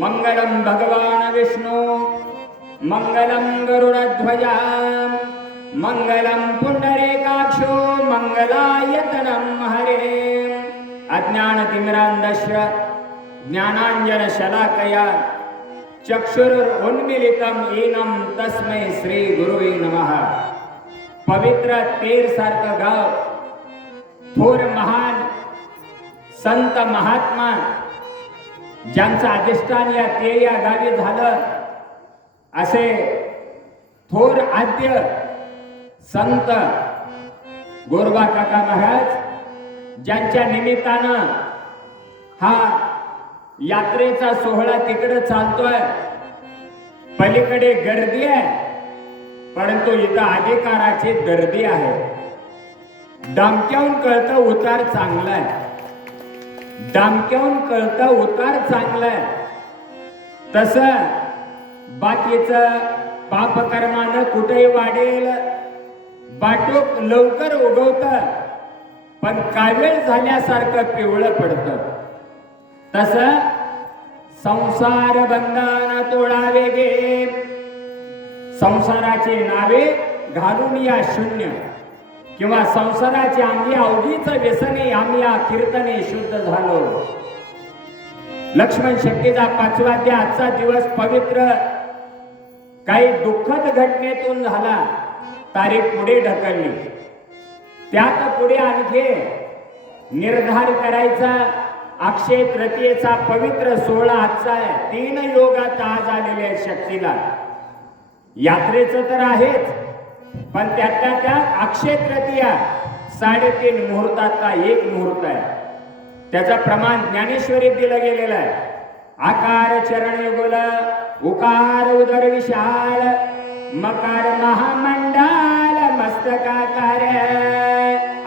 मंगलम भगवान विष्णु मंगलम गरुडध्वजा मंगलम पुंडरीकाक्षो मंगलायतनम हरे अज्ञानतिमिरान्धस्य ज्ञानांजन शलाकया चक्षुरुन्मीलितं येनं तस्मै श्री गुरुवे नमः. पवित्र तेर सारखं गाव, थोर महान संत महात्मा ज्यांचं अधिष्ठान या तेर या गावी झालं, असे थोर आद्य संत गोरबा काका महाराज ज्यांच्या निमित्तानं हा यात्रेचा सोहळा तिकडे चालतोय. पलीकडे गर्दी आहे, परंतु इथं अधिकाराची गर्दी आहे. दामक्याहून कळतं उतार चांगला आहे, दामक्याहून कळतं उतार चांगला आहे. तसं बाकीचं पापकर्मानं कुठेही वाढेल, बाटोक लवकर उगवतं, पण कावेळ झाल्यासारखं पिवळं पडतं. तसं संसार बंधन तोडावे गे, संसाराची नावे घालून या शून्य, किंवा संसाराची अंगी अवघीच व्यसने आम्ही या कीर्तने शुद्ध झालो. लक्ष्मण शक्तीचा 5वा अध्याय आजचा दिवस पवित्र काही दुःखद घटनेतून झाला. तारीख पुढे ढकलली. त्यात पुढे आणखी निर्धार करायचा. अक्षय तृतीयेचा पवित्र सोहळा आजचा आहे. 3 योगात आज आलेले आहेत शक्तीला. यात्रेचं तर आहेच, पण त्यातल्या त्यात अक्षय तृतीया 3.5 मुहूर्ताचा 1 मुहूर्त आहे. त्याचं प्रमाण ज्ञानेश्वरीत दिलं गेलेलं आहे. आकार चरण युगल, उकार उदर विशाल, मकार महामंडाल मस्तकाकार.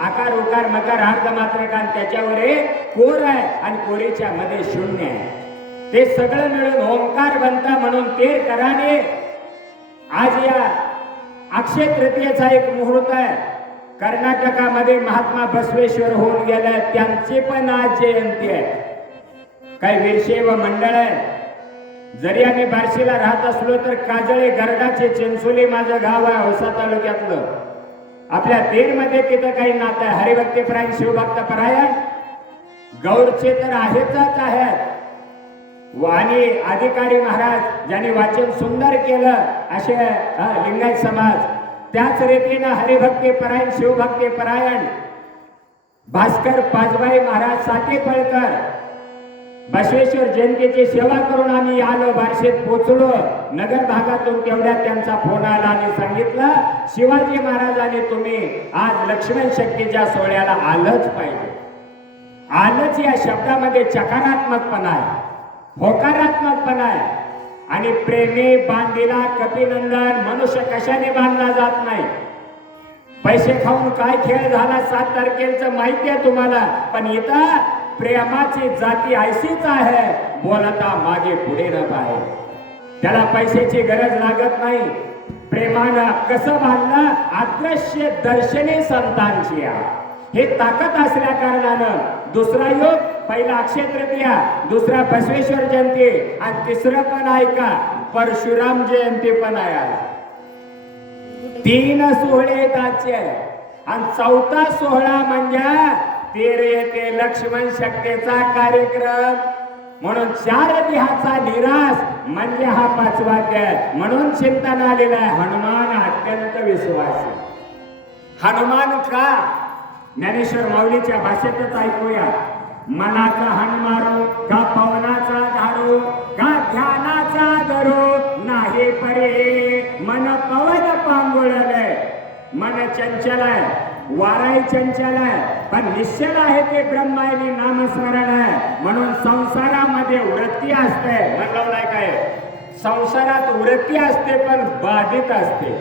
आकार उकार मकार अर्ध मात्रकान, त्याच्यावर कोर आहे आणि कोरीच्या मध्ये शून्य आहे. ते सगळं मिळून ओंकार बनता. म्हणून तेर कराने आज या अक्षय तृतीयेचा 1 मुहूर्त आहे. कर्नाटकामध्ये महात्मा बसवेश्वर होऊन गेले, त्यांची पण आज जयंती आहे. काही वीरशैव मंडळ आहे. जरी आम्ही बार्शीला राहत असलो तर काजळे गरडाचे चिंचोली माझं गाव आहे, औसा तालुक्यातलं. आपल्या तेरमध्ये तिथं काही नातं आहे. हरिभक्तीपरायण शिवभक्तपरायण गौरचे तर आहेतच आहेत. आणि अधिकारी महाराज ज्यांनी वाचन सुंदर केलं असे लिंगायत समाज, त्याच रीतीनं हरिभक्तीपरायण शिवभक्तीपरायण भास्कर पाजबाई महाराज सातेपळकर बसवेश्वर जयंतीची सेवा करून आम्ही आलो, बार्शीत पोचलो. नगर भागातून तेवढ्यात त्यांचा फोन आला आणि सांगितलं, शिवाजी महाराजांनी तुम्ही आज लक्ष्मण शक्तीच्या सोहळ्याला आलंच पाहिजे. आलंच या शब्दामध्ये चकारात्मकपणा आहे, होकारात्मकपणा आहे. आणि प्रेमी बांधीला कपिनंदन मनुष्य कशाने बांधला जात नाही. पैसे खाऊन काय खेळ झाला 7 तारखेचं माहिती आहे तुम्हाला, पण इथं प्रेमाची जाती ऐशीच आहे, बोलता मागे पुढे न पाहे. त्याला पैशाची गरज लागत नाही. प्रेमानं कसं बांधलं, अदृश्य दर्शने संतांची. हे ताकद असल्या कारणानं दुसरा योग, पहिला अक्षय तृतीया, दुसरा बसवेश्वर जयंती आणि तिसरं पण ऐका परशुराम जयंती पण आहे. 3 सोहळे आजचे आणि 4था सोहळा म्हणजे तेर येते लक्ष्मण शक्तीचा कार्यक्रम. म्हणून 4 देहाचा निराश म्हणजे हा 5वा अध्याय. म्हणून चिंतन आलेला आहे. हनुमान अत्यंत विश्वासी. हनुमान का? ज्ञानेश्वर माऊलीच्या भाषेतच ऐकूया. मनाचा हनुमारो का पवनाचा धारो का ध्यानाचा धरो नाही परे मन पवन पांगुळले. मन चंचल आहे, वाराई चंचल आहे, पण निश्चल आहे ते ब्रह्मायनी नामस्मरण आहे. म्हणून संसारामध्ये वृत्ती असते, म्हणलं नाही काय, संसारात वृत्ती असते पण बाधित असते.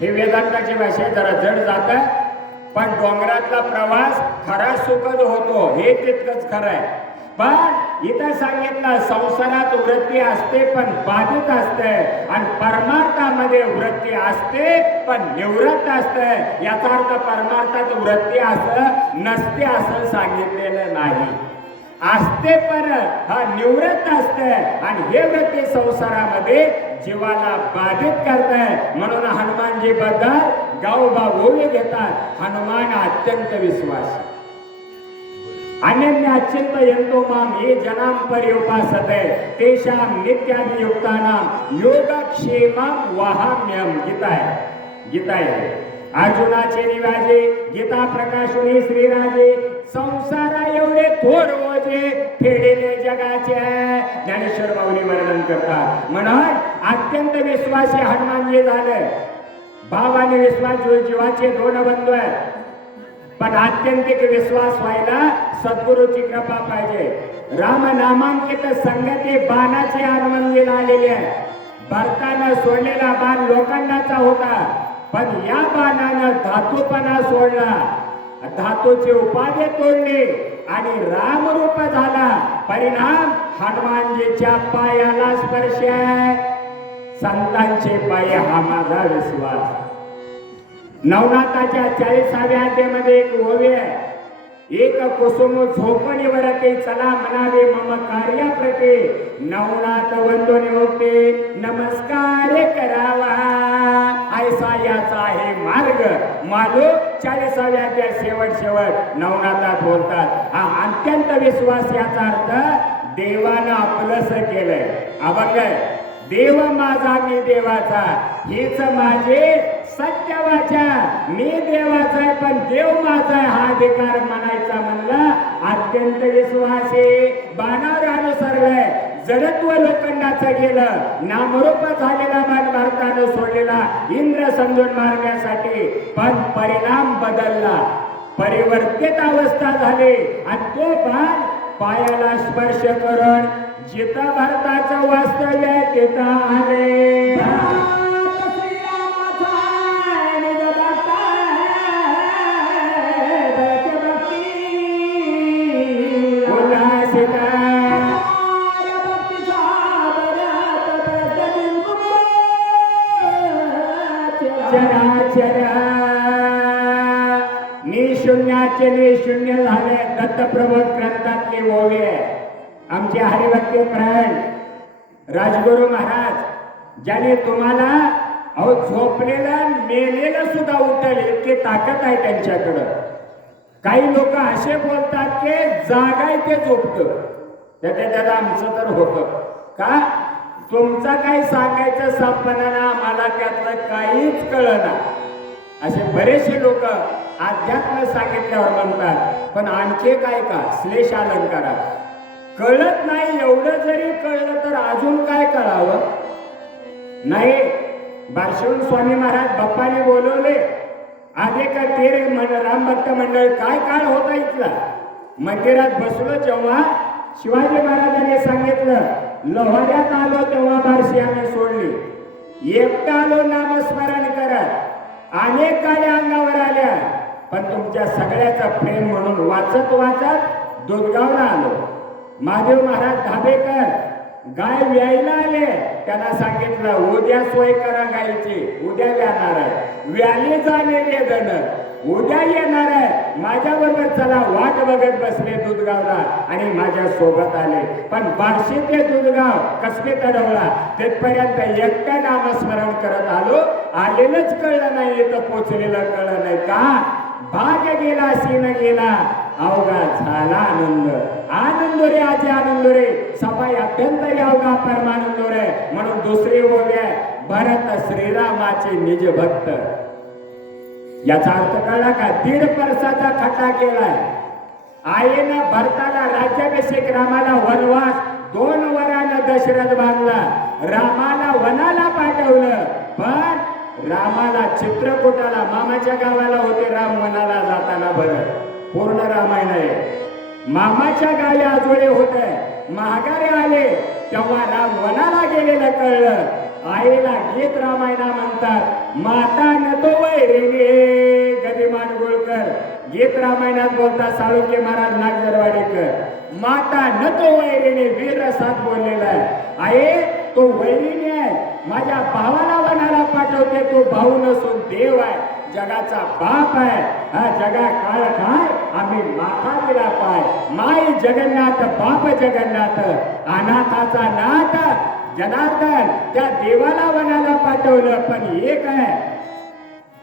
हे वेदांताची भाषा जरा जड जात, पण डोंगरातला प्रवास खरा सुखद होतो हे तितकंच खरं आहे. पण इथं सांगितलं संसारात वृत्ती असते पण बाधित असते, आणि परमार्थामध्ये वृत्ती असते पण निवृत्त असते. याचा अर्थ परमार्थात वृत्ती असं नसते असं सांगितलेलं नाही, असते पण हा निवृत्त असते. आणि हे वृत्ती संसारामध्ये जीवाला बाधित करते. म्हणून हनुमानजी बद्दल गावोबा ओवी घेतात, हनुमान अत्यंत विश्वास. अनन्य चिंतयन्तो माम ये जनाम पर्युपासते तेषां नित्याभियुक्तानां योगक्षेमं वहाम्यहम्. गीता आहे. अर्जुनाचे निवाजे, गीता प्रकाशुनी श्रीराजे, संसारा एवढे थोर ओझे फेडेले जगाचे, ज्ञानेश्वर माऊली वर्णन करतात. म्हणून अत्यंत विश्वासी हनुमानजी झाले. भाव आणि विश्वास जीवाचे दोन बंधू आहेत, पण आत्यंतिक विश्वास व्हायला सद्गुरूची कृपा पाहिजे. राम नामांकित संगती बाणाचे आनंदीला आलेले आहे. भरतानं सोडलेला बाण लोखंडाचा होता, पण या बाणानं धातूपणा सोडला, धातूची उपाधी तोडली आणि रामरूप झाला. परिणाम हनुमानजीच्या पायाला स्पर्श आहे. संतांचे पाय हा माझा विश्वास. नवनाथाच्या 40व्या अध्यायामध्ये एक ओवी आहे. एक कुसुम झोपणीवरती चला म्हणावे मम कार्याप्रती, नवनाथ वंदोने होते नमस्कार करावा. ऐसा याचा आहे मार्ग. मालो 40व्या अध्याय शेवट नवनाथात बोलतात. हा अत्यंत विश्वास याचा अर्थ देवानं आपलंस केलंय. अभंग देव माझा मी देवाचा, हीच माझे सत्यवाचा. मी देवाचा आहे पण देव माझा आहे हा अधिकार म्हणायचा म्हणला. अत्यंत विश्वासी बाणावर अनुसरलंय. जडत्व लोखंडाचं गेलं, नामरूप झालेला बाण भारतानं सोडलेला इंद्र समजून मारण्यासाठी, पण परिणाम बदलला, परिवर्तित अवस्था झाली. आणि तो बाण पायाला स्पर्श करून जिथं भारताचं वास्तव्य आहे तिथं आले. निशून्याचे निशून्य झाले. दत्तप्रबोध ग्रंथातली ओवी आहे. आमचे हरिभक्त प्राण राजगुरु महाराज, ज्याने तुम्हाला झोपलेलं मेलेलं सुद्धा उठेल इतकी ताकद आहे त्यांच्याकडं. काही लोक असे बोलतात की जागाय ते झोपतं, त्याला आमचं तर होतं का? तुमचा काही सांगायचं संपना ना, मला त्यातलं काहीच कळना. असे बरेचसे लोक अध्यात्म सांगितल्यावर म्हणतात, पण आणखी काय का श्लेष अलंकारात कळत नाही. एवढं जरी कळलं तर अजून काय कळावं नाही. बार्शीहून स्वामी महाराज बाप्पाने बोलवले. आधे का तेरे रामभक्त मंडळ काय काळ होता इथला. मंदिरात बसलो जेव्हा शिवाजी महाराजांनी सांगितलं, लोहाऱ्यात आलो तेव्हा बार्शी आम्ही सोडली. एकटा आलो नामस्मरण करत, अनेक गाड्या अंगावर आल्या, पण तुमच्या सगळ्याचा प्रेम म्हणून वाचत वाचत दुधगावला आलो. महादेव महाराज धाबेकर गाय व्यायला आले. त्यांना सांगितलं उद्या सोय करा गायची, उद्या व्याणार आहे. व्याली जाणे धन उद्या येणार आहे. माझ्या बरोबर चला. वाट बघत बसले दुधगावला आणि माझ्या सोबत आले. पण बार्शी ते दुधगाव कसबे तडवला तिथपर्यंत एकट्या नामस्मरण करत आलो. आलेलंच कळलं नाही, इथं पोचलेलं कळलं नाही. का भाग गेला सीन गेला, अवघा झाला आनंद. आनंद रे आजी आनंद रे, सफाई अभ्यंतरी अवघा परमानंद रे. म्हणून दुसरी ओवी आहे, भरत श्रीरामाचे निज भक्त. याचा अर्थ कळला का? 1.5 वर्षाचा खटा केलाय आईनं भरताला राज्याभिषेक, रामाला वनवास, 2 वरानं दशरथ बांधला. रामाला वनाला पाठवलं, पण रामाला चित्रकूटाला मामाच्या गावाला होते राम वनाला जाताना बरं पूर्ण रामायण आहे. मामाच्या गावी आजोळे होते महागारे आले तेव्हा राम वनाला गेलेलं कळलं. आईला गीत रामायणा म्हणतात. माता नतो वैरिणी गदिमान गोळकर गीत रामायणात बोलतात साळुंखे महाराज नागजरवाडेकर. माता नतो वैरिणी वीर रसात बोललेला आहे. आहे तो वैरिणी आहे माझ्या भावाला वनाला पाठवते. तो भाऊ नसून देव आहे जगाचा बाप आहे. हा जगा काळ काय आम्ही माथा दिला पाय. माई जगन्नाथ बाप जगन्नाथ अनाथाचा नाथ जनार्दन त्या देवाला वनाला पाठवलं. पण एक आहे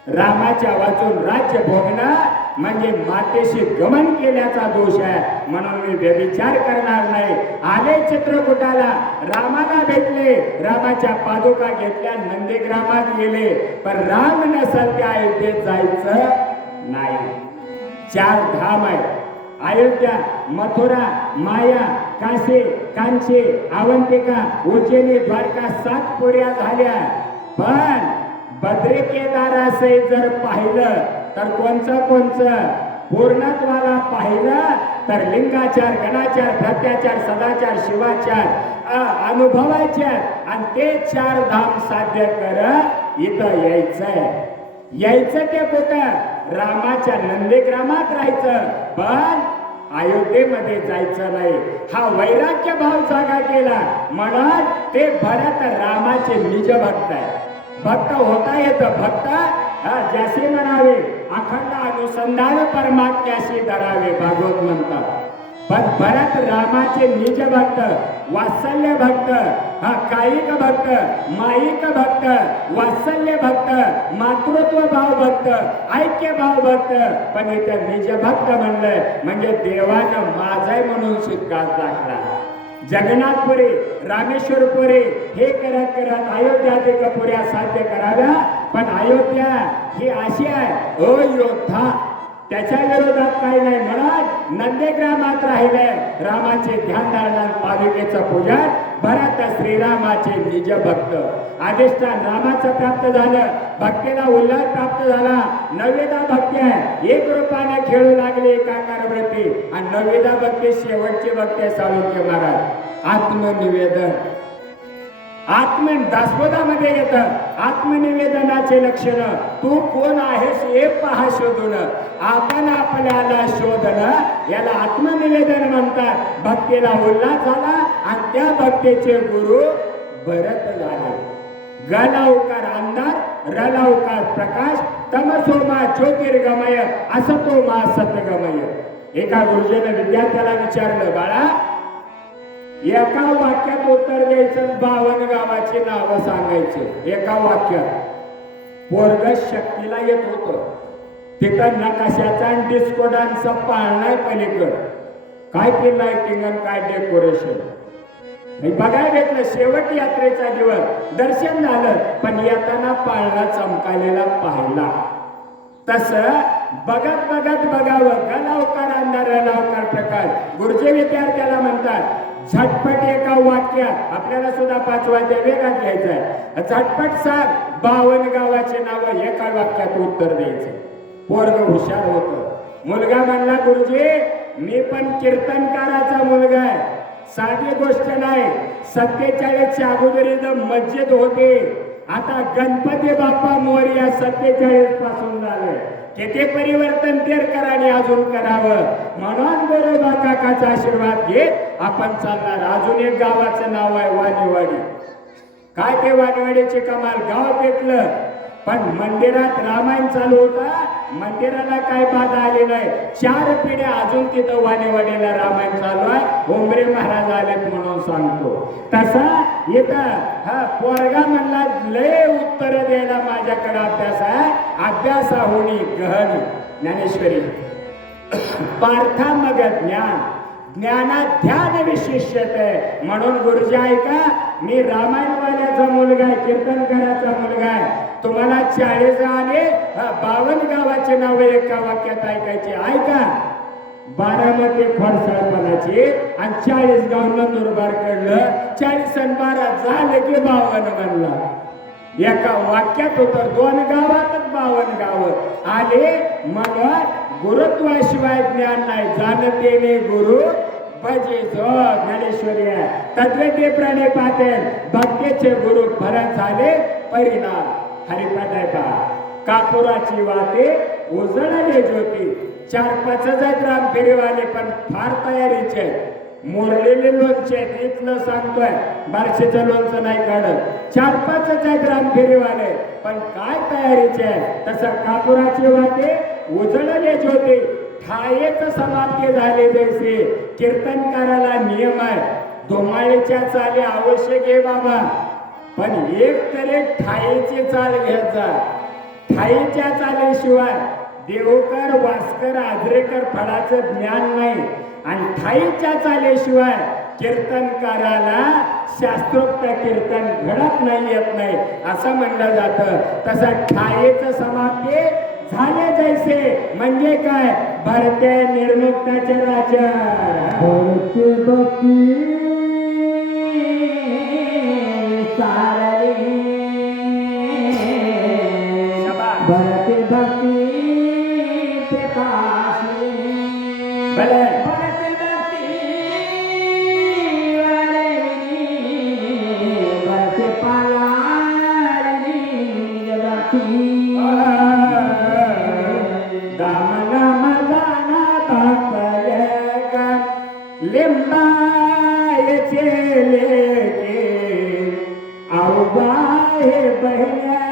रामाच्या वाचून राज्य भोगणं म्हणजे मातेशी गमन केल्याचा दोष आहे. म्हणून मी व्यभिचार करणार नाही. आले चित्रकूटाला रामाला भेटले रामाच्या पादुका घेतल्या नंदीग्रामात गेले. पण राम नसल त्या अयोध्येत जायचं नाही. 4 धाम आहेत अयोध्या मथुरा माया काशी कांची अवंतिका उज्जैनी द्वारका 7 पुऱ्या झाल्या. पण बद्री केदारासही जर पाहिलं तर कोणचं पूर्णत्वाला पाहिलं तर लिंगाचार गणाचार भ्रत्याचार सदाचार शिवाचार अनुभवायचे आणि ते 4 धाम साध्य कर इथं यायचं ते कुठं रामाच्या नंदीग्रामात राहायचं पण अयोध्येमध्ये जायचं नाही. हा वैराग्य भाव जागा केला म्हणून ते भरत रामाचे निज भक्त आहे. भक्त होता येतं भक्त जसे म्हणावे अखंड अनुसंधान परमात्म्याशी धरावे भागवत म्हणतात. पण भरत रामाचे निज भक्त वात्सल्य भक्त कायिक भक्त माईक भक्त वात्सल्य भक्त मातृत्व भाव भक्त ऐक्य भाव भक्त. पण इथे निज भक्त म्हणलंय म्हणजे देवानं माझाय म्हणून शिक्का दाखला. जगन्नाथपुरी रामेश्वरपुरी हे करत अयोध्या ते पुऱ्या साध्य कराव्या. पण अयोध्या ही अशी आहे अयोध्या त्याच्या विरोधात काही नाही म्हणून नंदीग्रामात राहिले रामाचे ध्यान धारणा पादुकेचं पूजन भरत श्रीरामाचे निज भक्त. अधिष्ठान रामाचं प्राप्त झालं भक्तीला उल्हास प्राप्त झाला. नवविधा भक्ती आहे एक रूपाने खेळू लागले एकाकार वृत्ती आणि नवविधा भक्ती शेवटची भक्ती साळुंखे महाराज आत्मनिवेदन. दासबोधामध्ये येतं आत्मनिवेदनाचे लक्षण. तू कोण आहेस हे पहा शोधून आपण आपल्याला शोधणं याला आत्मनिवेदन म्हणतात. भक्तीला उल्हास झाला आणि त्या भक्तीचे गुरु भरत झाले. ग लवकर अंधार र लवकर प्रकाश तमसोमा ज्योतिर्गमय असतो मा सतगमय. एका गुरुजीने विद्यार्थ्याला विचारलं बाळा एका वाक्यात उत्तर द्यायचं 52 गावाची नावं सांगायचे एका वाक्यात. पोरग शक्तीला येत होत तिथं नकाशाचा आणि डिस्को डान्सचा पाळणाय पलीकड काय केलं लाइटिंग आणि काय डेकोरेशन बघायला भेटलं. शेवट यात्रेचा दिवस दर्शन झालं पण येताना पाळणा चमकालेला पाहिला. तस बघत बघावं गलावकार अंधार लवकर प्रकाश. गुरुजी विद्यार्थ्याला म्हणतात झटपट एका वाक्यात आपल्याला सुद्धा 5 वाद्य वेगात घ्यायचं आहे. झटपट सांग 52 गावाचे नाव एका वाक्यात उत्तर द्यायचं. पोरग हुशार होत. मुलगा म्हणला गुरुजी मी पण कीर्तनकाराचा मुलगा आहे. साधी गोष्ट नाही. 47च्या अगोदर मस्जिद होते आता गणपती बाप्पा मोरया 47 पासून झाले. किती परिवर्तन तेरकरांनी अजून करावं म्हणून गोरोबा काकाचा आशीर्वाद घेत आपण चालणार. अजून एक गावाचं नाव आहे वाणीवाडी. काय ते वाणीवाडीचे कमाल गाव पेटलं पण मंदिरात रामायण चालू होता. मंदिराला काय बाधा आली नाही. 4 पिढ्या अजून तिथं वाणीवाडीला रामायण चालू आहे. ओंबरे महाराज आलेत म्हणून सांगतो. तसा इथं पोरगा म्हणला लय उत्तर द्यायला माझ्याकडे अभ्यास आहे. अभ्यासाहुनी गहन ज्ञानेश्वरी पार्था मग ज्ञानात ध्यान विशेषत आहे. म्हणून गुरुजी ऐका मी रामायणवाल्याचा मुलगा आहे कीर्तनकाराचा मुलगा आहे. तुम्हाला 40 आणि 52 गावाचे नाव एका वाक्यात ऐकायचे. ऐका बारामती फरसाळपणाची आणि 40 गाव नंदुरबार कडलं 40 आणि 12 झाले की 52 म्हणला. एका वाक्यात होतं 2 गावातच 52 गाव आले. मला गुरुत्वाशिवाय ज्ञान नाही, जाणतेने गुरु भजे जो ज्ञानेश्वरी आहे. तत्वे प्राणे पातेल भक्तेचे गुरु भरत झाले परिणाम. हरिपद आहे पहा. कापुराची वाते उजळले ज्योती. 4-5 ग्राम फेरीवाले पण फार तयारीचे. मोरलेले लोणचे इथलं सांगतोय, बारशेचं लोणचं नाही काढत. 4-5 ग्राम फेरीवाले पण काय तयारीचे आहे. तसं कापुराची वाते उजळले ज्योती. ठायेच समाप्ती झाले जैसे. कीर्तनकाराला नियम आहे, धोमाळीच्या चाली आवश्यक आहे बाबा, पण एक तर एक ठाईची चाल घ्यायचा. ठाईच्या चालीशिवाय देवकर, वास्कर, आजरेकर फळाचं ज्ञान नाही. आणि ठाईच्या चालीशिवाय कीर्तनकाराला शास्त्रोक्त कीर्तन घडत नाही, येत नाही असं म्हणलं जातं. तसं ठाईचं समाप्ती झाले जैसे म्हणजे काय. भरते निर्मुक्ताचे राजा भरते भक्ती सारे भरते भक्ती प्रकाशे भले भरते भक्ती भरते पालारी भक्ती लिंबायचे लेके अवघाहे बहिण्या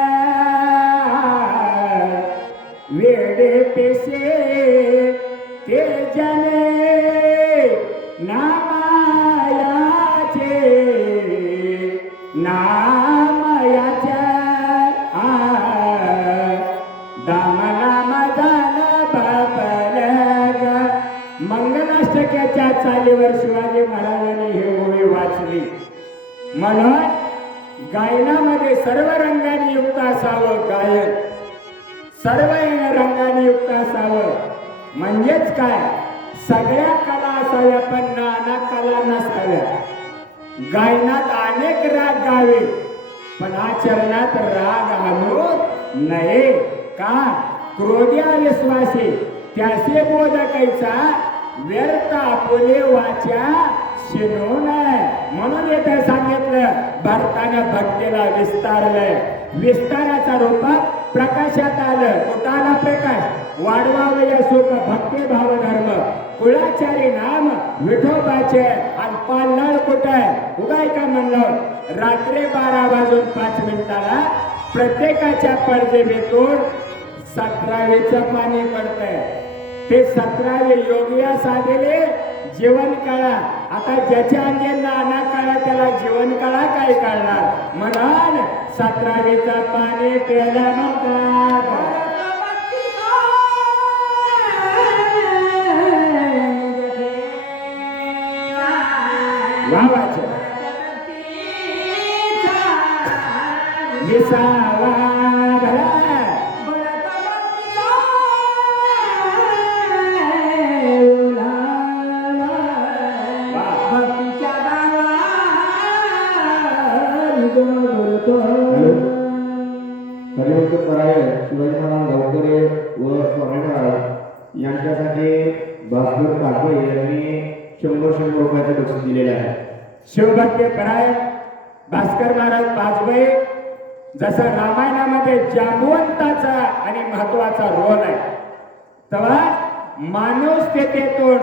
वेडे पेशे ते जने नामायाचे नामायाच्या दामना मदान बाबलगा. मंगलाष्टकाच्या चालीवर शिवाजी महाराजांनी हे ओवी वाचली. म्हणून गायनामध्ये सर्व रंगाने युक्त असावं. गायन सर्व रंगाने युक्त असावं. म्हणजेच काय, सगळ्या कला असाव्या पण नाना कला नसाव्या. गायनात अनेक राग गावे पण आचरणात राग आणू नये. का क्रोध्या विश्वासी त्याचे बोधकायचा व्यर्थ आपुले वाचा शिनो नये. म्हणून येथे सांगितलं भारतानं भक्तीला विस्तारलंय. विस्ताराच्या रूपात प्रकाशात आलं. कुठाला प्रकाश वाढवावे या सुख भक्ती भाव धर्म. कुळाचारी नाम विठोबाचे आणि पालनाळ कुठं आहे उगाय का म्हणलं. रात्री 12:05 प्रत्येकाच्या पडजेबीतून 17वेचं पाणी पडतंय. ते 17वे योगिया साधेले जीवन काळा. आता ज्याच्या अंगी नाना काळा त्याला जीवन काळा काय काढणार. म्हणून 17वेचं पाणी प्यायला म्हणतात. वावाचे विसावा भला शिवाजी महाराज गावकरे व स्वामी महाराज यांच्यासाठी भास्कर काकळे यांनी 100 रुपयाचे बक्षीस दिलेले आहे. शिवभक्ती परायण भास्कर महाराज पाचबाई. जसं रामायणामध्ये जांबवंताचा आणि महत्वाचा रोल आहे, तेव्हा मानवस्थितीतून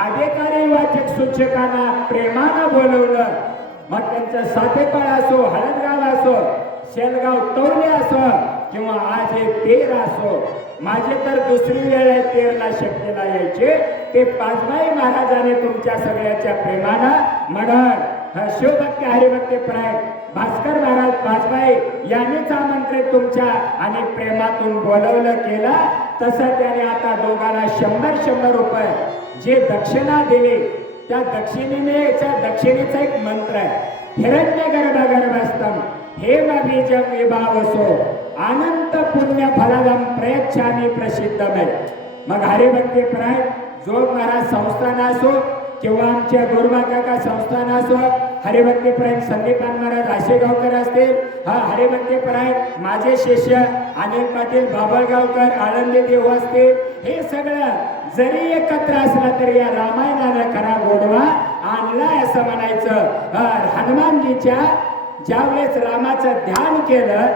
अधिकारी वाचक सूचकांना प्रेमानं बोलवलं. मग त्यांचं सातेपाळ असो, हळदगाव असो, शेलगाव तवले असो किंवा आज हे तेर असो. माझे तर दुसरी वेळ आहे तेरला शक्तीला यायचे. ते पाचबाई महाराजांनी तुमच्या सगळ्याच्या प्रेमानं म्हणून शिवभक्ती हरिभक्ती प्राय भास्कर महाराज पाचबाई यांनीच आमंत्रित तुमच्या आणि प्रेमातून बोलवलं केलं. तसं त्याने आता दोघांना 100 रुपये जे दक्षिणा दिली त्या दक्षिणेचा एक मंत्र आहे. हिरण्य गर्भस्थम हे बीजम विभावसो अनंत पुण्य फलदम प्रयच्छामी प्रसिद्धमे. मग हरिभक्ती प्राय जोग महाराज संस्थान असो किंवा आमच्या गुरुबा काका संस्थान असो हरिभक्तीपरायण संदीपान महाराज आशेगावकर असतील, हरिभक्तीपरायण माझे शिष्य अनिल पाटील बाबळगावकर आळंदी देव असतील, हे सगळं जरी एकत्र असलं तरी या रामायणाला खरा गोडवा आणलाय असं म्हणायचं. हनुमानजीच्या ज्यावेळेस रामाचं ध्यान केलं,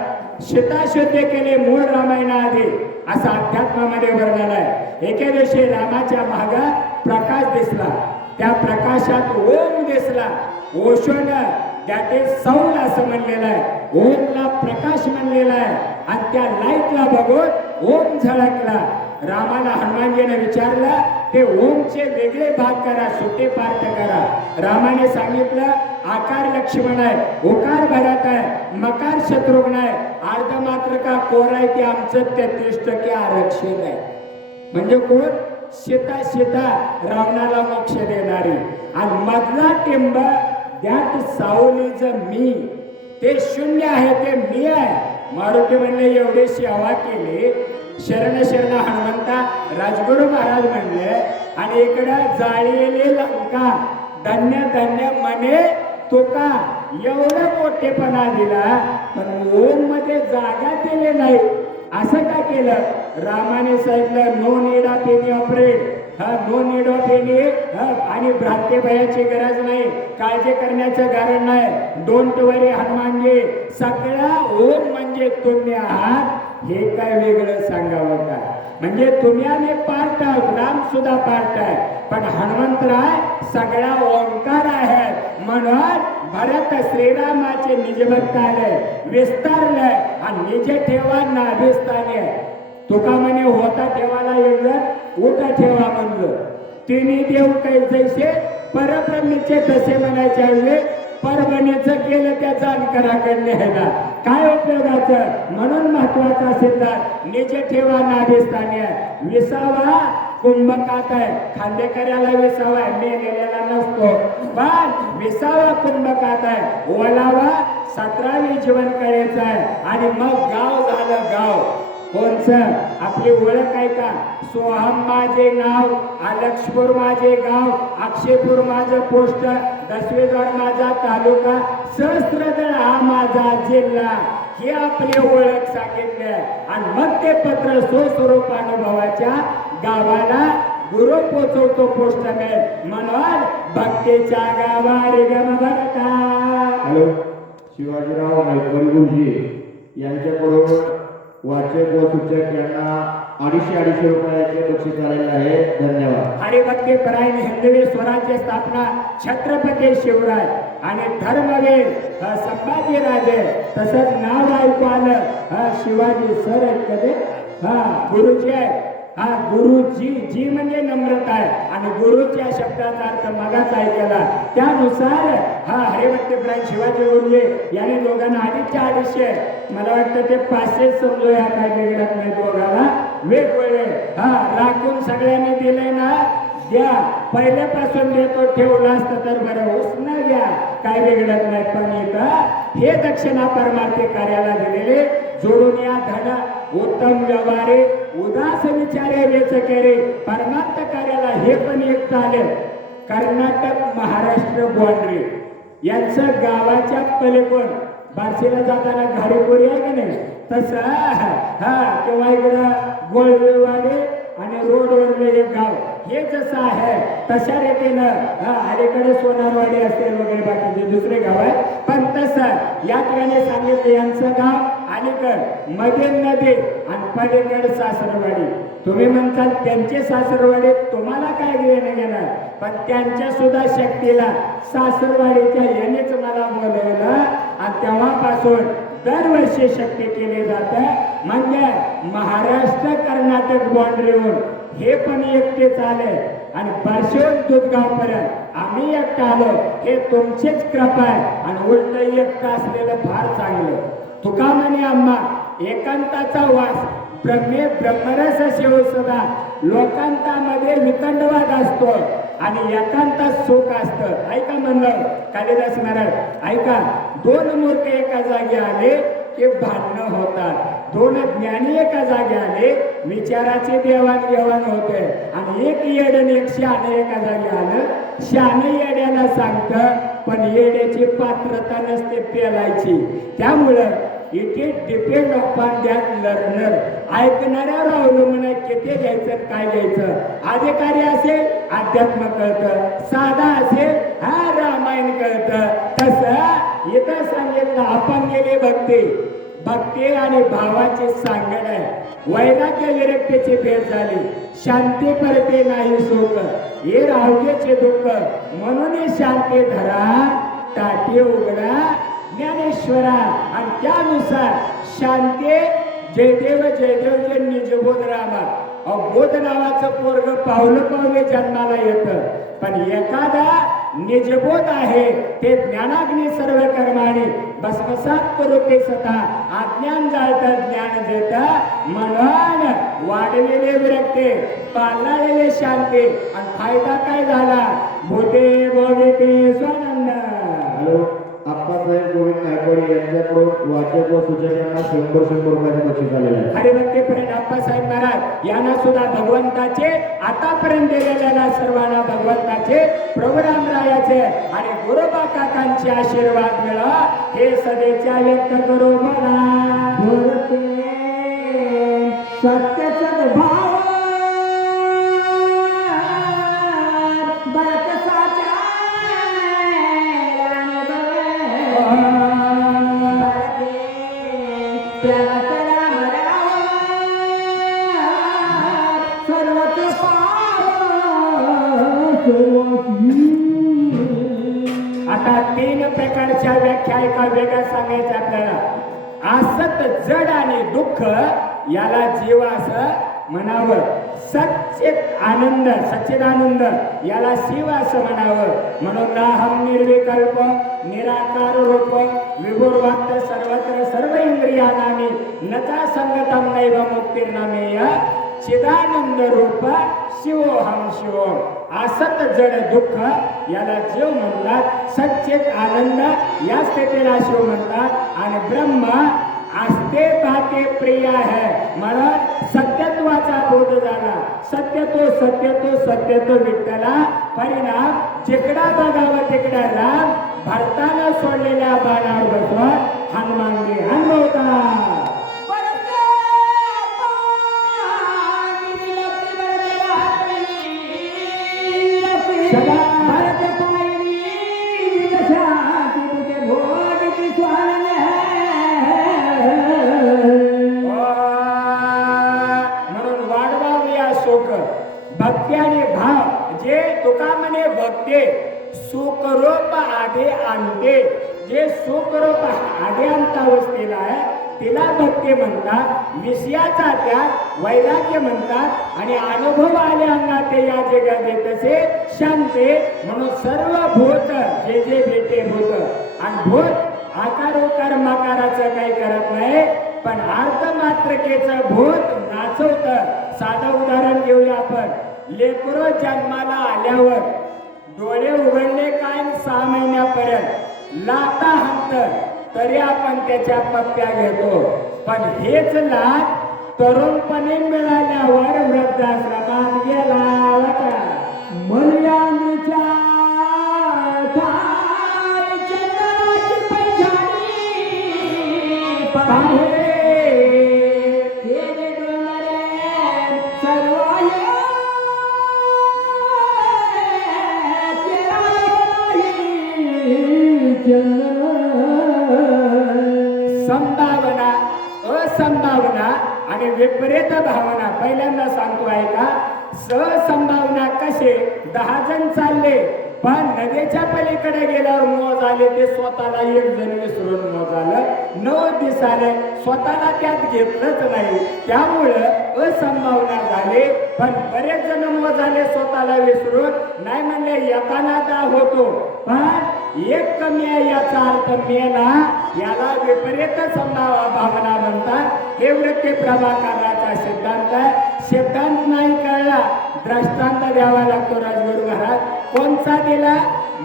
शीताशुद्ध केले मूळ रामायणाआधी असं अध्यात्मामध्ये वर्णन आहे. एके दिवशी रामाच्या मागे प्रकाश दिसला, त्या प्रकाशात ओम दिसला. ओशोन दॅट इज साऊंड असं म्हणलेलं आहे, ओमला प्रकाश म्हणलेला आहे. आणि त्या लाईटला बघून ओम झळकला. रामाला हनुमानजीने विचारलं, ते ओमचे वेगळे भाग करा, सुटे पार्ट करा. रामाने सांगितलं, आकार लक्ष्मण आहे, उकार भरत आहे, मकार शत्रुघ्न आहे, अर्धमात्रका कोर आहे, ते आमचं 33% आरक्षण आहे. म्हणजे कोण? सीता रावणाला मोक्ष देणारी. आणि मधला टिंब दॅट साऊलीच मी, ते शून्य आहे, ते मी आहे. मारुती म्हणले एवढी सेवा केली, शरण शरण हनुमंता. राजगुरु महाराज म्हणले, आणि इकडं जाळलेली लंका धन्य धन्य म्हणे तुका. एवढं मोठेपणा दिला, पण ओम मध्ये जागा दिली नाही. असं का केलं? रामाने सांगितलं, no need of any operate, no need of any, आणि भ्रांती भयाची गरज नाही, काळजी करण्याचं कारण नाही. डोंट वरी हनुमानजी, सगळा ओम म्हणजे तुम्ही आहात. हे काय वेगळं सांगावं का? म्हणजे तुम्ही आम्ही पार्ट आहोत, राम सुद्धा पार्ट आहे, पण हनुमंतराय सगळा ओंकार आहे. म्हणून भरत श्रीरामाचे निजभक्त आले, विस्तारले, आणि निज ठेवा नाभिस्थाने. तुका म्हणे होता ठेवाला एकजण उठा ठेवा म्हणलं. तिन्ही देव कैसे परब्रह्मीचे तसे म्हणायच्या वेळी परभणीचं केलं त्याचा अंकराकडे न्यायला काय उपयोगाचं? म्हणून महत्वाचा सिद्धांत निज ठेवा नाभिस्थाने. विसावा कुंभकात आहे, खांदेकऱ्याला विसावा आहे, मेलेल्याला नसतो, पण विसावा कुंभकात आहे. ओलावा 17वी जीवन करायचं आहे. आणि मग गाव झालं गाव. कोणचं? आपली ओळख आहे का? सोहम माझे नाव, अलक्षपूर माझे गाव, अक्षयपूर माझं पोस्ट, दसवेद्वार माझा तालुका, सहस्त्रदळ हा माझा जिल्हा. हे आपली ओळख सांगितले. आणि मग ते पत्र स्वस्वरूप अनुभवाच्या गावाला गुरु पोचवतो पोस्टमॅन. म्हणून भक्तीच्या गावा रिगम भरता. हॅलो, शिवाजीराव नाईकवाडी गुरुजी यांच्याकडून वाचक व सूचक यांना 250 रुपयाचे बक्षीस आलेले आहे. धन्यवाद. हरिभक्तीपरायण हिंदवी स्वराज्य स्थापना छत्रपती शिवराय आणि धर्मवीर संभाजीराजे. तसंच नाव ऐकू आलं शिवाजी सर आहेत कधी. गुरुजी आहे. गुरुजी, जी म्हणजे नम्रता आहे, आणि गुरुच्या शब्दाचा अर्थ मगाच ऐकला. त्यानुसार हरिभक्तीपरायण शिवाजी गुरुजी यांनी दोघांना 250 मला वाटतं ते 500 समजूया, काय बिघडत नाही. दोघांना वेगवेगळे राखून सगळ्यांनी दिले ना, द्या. पहिल्यापासून देतो, ठेवलं असतं तर बरं, उसना द्या, काय बिघडत नाही. पण इथं हे दक्षिणा परमार्थी कार्याला दिलेले जोडून या धन उत्तम व्यवहारे उदास विचारे वेच केरे. परमार्थ कार्याला हे पण एक चालेल. कर्नाटक महाराष्ट्र बाउंड्री यांचं गावाच्या पलीकडून बार्शीला जाताना घारीपुरी आहे की नाही, तसं किंवा इकडं गोळवेवाडी आणि रोडवरले एक गाव, हे जसं आहे तशा रीतीनं अलीकडे सोनारवाडी असेल वगैरे बाकीचे दुसरे गाव आहे. पण तसं या ठिकाणी सांगितलं यांचं गाव अलीकड, मध्ये नदी आणि पलीकड सासरवाडी. तुम्ही म्हणताल त्यांचे सासरवाडी, तुम्हाला काय घेणं घेणार, पण त्यांच्या सुद्धा शक्तीला सासरवाडीच्या यानेच मला बोलवलं. आणि तेव्हापासून दरवर्षी शक्ती केली जाते. म्हणजे महाराष्ट्र कर्नाटक बाउंड्रीवर हे पण एकटेच आले आणि बार्शीहून दुधगाव पर्यंत आम्ही एकटा आलो. हे तुमचीच कृपा आहे. आणि उलट एकटं असलेलं फार चांगलं. तुका म्हणे आम्हा एकांताचा वास ब्रह्मरस शिव सदा. लोकांतामध्ये वितंडवाद असतो आणि एकांतात सुख असतं. ऐका म्हणलं कालिदास महाराज, ऐका, 2 मूर्ख एका जागी आले की भांडणं होतात. 2 ज्ञानी एका जागी आले, विचाराचे देवाणघेवाण होते. आणि एक येड आणि एक शहाणे एका जागी आलं शान येड्याला सांगतं, पण येड्याची पात्रता नसते पेलायची. त्यामुळं it is depend upon that learner. ऐकणाऱ्यावर अवलंबून आहे किती घ्यायचं आणि काय घ्यायचं. अधिकारी असेल अध्यात्म कळतं, साधा असेल हा रामायण कळतं. तसं इथं सांगितलं आपण गेले भक्ती आणि भावाची सांगड आहे. वैराग्य विरक्तीची भेट झाली, शांती परते नाही सुख, हे रावजेचे दुःख, म्हणून शांती धरा टाटी उघडा ज्ञानेश्वरा. आणि त्यानुसार शांती जयदेव जयदेव निजबोध रामा. बोध नावाचं पोरग पावले जन्माला येतं, पण एखादा निजबोध आहे ते ज्ञानाग्नी सर्व कर्माने भस्मसात करुते सता, अज्ञान जाळतं ज्ञान देतं. म्हणून वाढलेले विरक्ते पाळलेले शांती. आणि फायदा काय झाला? भूते भविते स्वानंद. हॅलो, आप्पासाहेब गोविंद नायकवाडी यांच्याकडून वाचक व सूचकांना 100 रुपयाचे बक्षीस आलेले आहे. हरिभक्तीपर्यंत आप्पासाहेब महाराज यांना सुद्धा भगवंताचे आतापर्यंत दिलेल्या सर्वांना भगवंताचे प्रभू रामरायाचे आणि गुरुबा काकांचे आशीर्वाद मिळा हे सदैच्या व्यक्त करू. मला सत्य सद्भाव आता 3 प्रकारच्या व्याख्या एका वेगळ्या सांगायच्या आपल्याला. असत जड आणि दुःख याला जीव असं म्हणावं. सच्चित आनंद सच्चिदानंद याला शिव असं म्हणावं. म्हणून नाहम निर्विकल्प निराकार रूप विभुर्वाक्य सर्वत्र सर्व इंद्रियानामी नचा संगतम नैव मुक्तिर्नामेय चिदानंद रूप शिवोहम शिवोहम. असत जड दुःख याला जीव म्हणतात, सच्चित आनंद या स्थितीला शिव म्हणतात. आणि ब्रह्म आस्ते पाते प्रिय है म्हणून सत्यत्वाचा बोध झाला. सत्य तो विठ्ठला. परिणाम जिकडा बघावं तिकडा राम. भरताना सोडलेल्या बाणावर बसवून हनुमानजी हनुमवता. म्हणून वाढवावया शोक भक्ती आणि भाव. जे तुका म्हणे भक्ती सुखरूप आधी आणते. जे सुखरूप आधी आणता अवस्थेला आहे तिला भक्ती म्हणतात. विषयाचा त्याग वैराग्य म्हणतात. आणि अनुभव आले अंगात या जगात तसे शांते. म्हणून सर्व भूत जे जे भेटे भूत. आणि भूत आकार उकार माकाराचं काही करत नाही, पण अर्थ मात्रकेचं भूत नाचवत. साधं उदाहरण घेऊया आपण. लेकरं जन्माला आल्यावर डोळे उघडले काय 6 महिन्यापर्यंत लाता हात तरी आपण त्याच्या पप्प्या घेतो. पण हेच लाट तरुणपणे मिळाल्यावर वृद्धाश्रमात गेला. संभावना असंभावना आणि विपरीत भावना. पहिल्यांदा सांगतो आहे का. संभावना कसे 10 जण चालले, पण नदीच्या पलीकडे गेल्यावर मोज आले ते स्वतःला 1 जण विसरून मोज आलं. 9 दिवसाने स्वतःला त्यात घेतलंच नाही. त्यामुळं असंभावना झाले, पण बरेच जण मोज आले स्वतःला विसरून. नाही म्हणले येताना का होतो, पण एक कमी आहे याचा अर्थ मेला. याला विपरीत भावना म्हणतात. हे वृत्ती प्रभाकराचा सिद्धांत आहे. सिद्धांत नाही कळला दृष्टांत द्यावा लागतो राजगुरू महाराज. कोणचा दिला?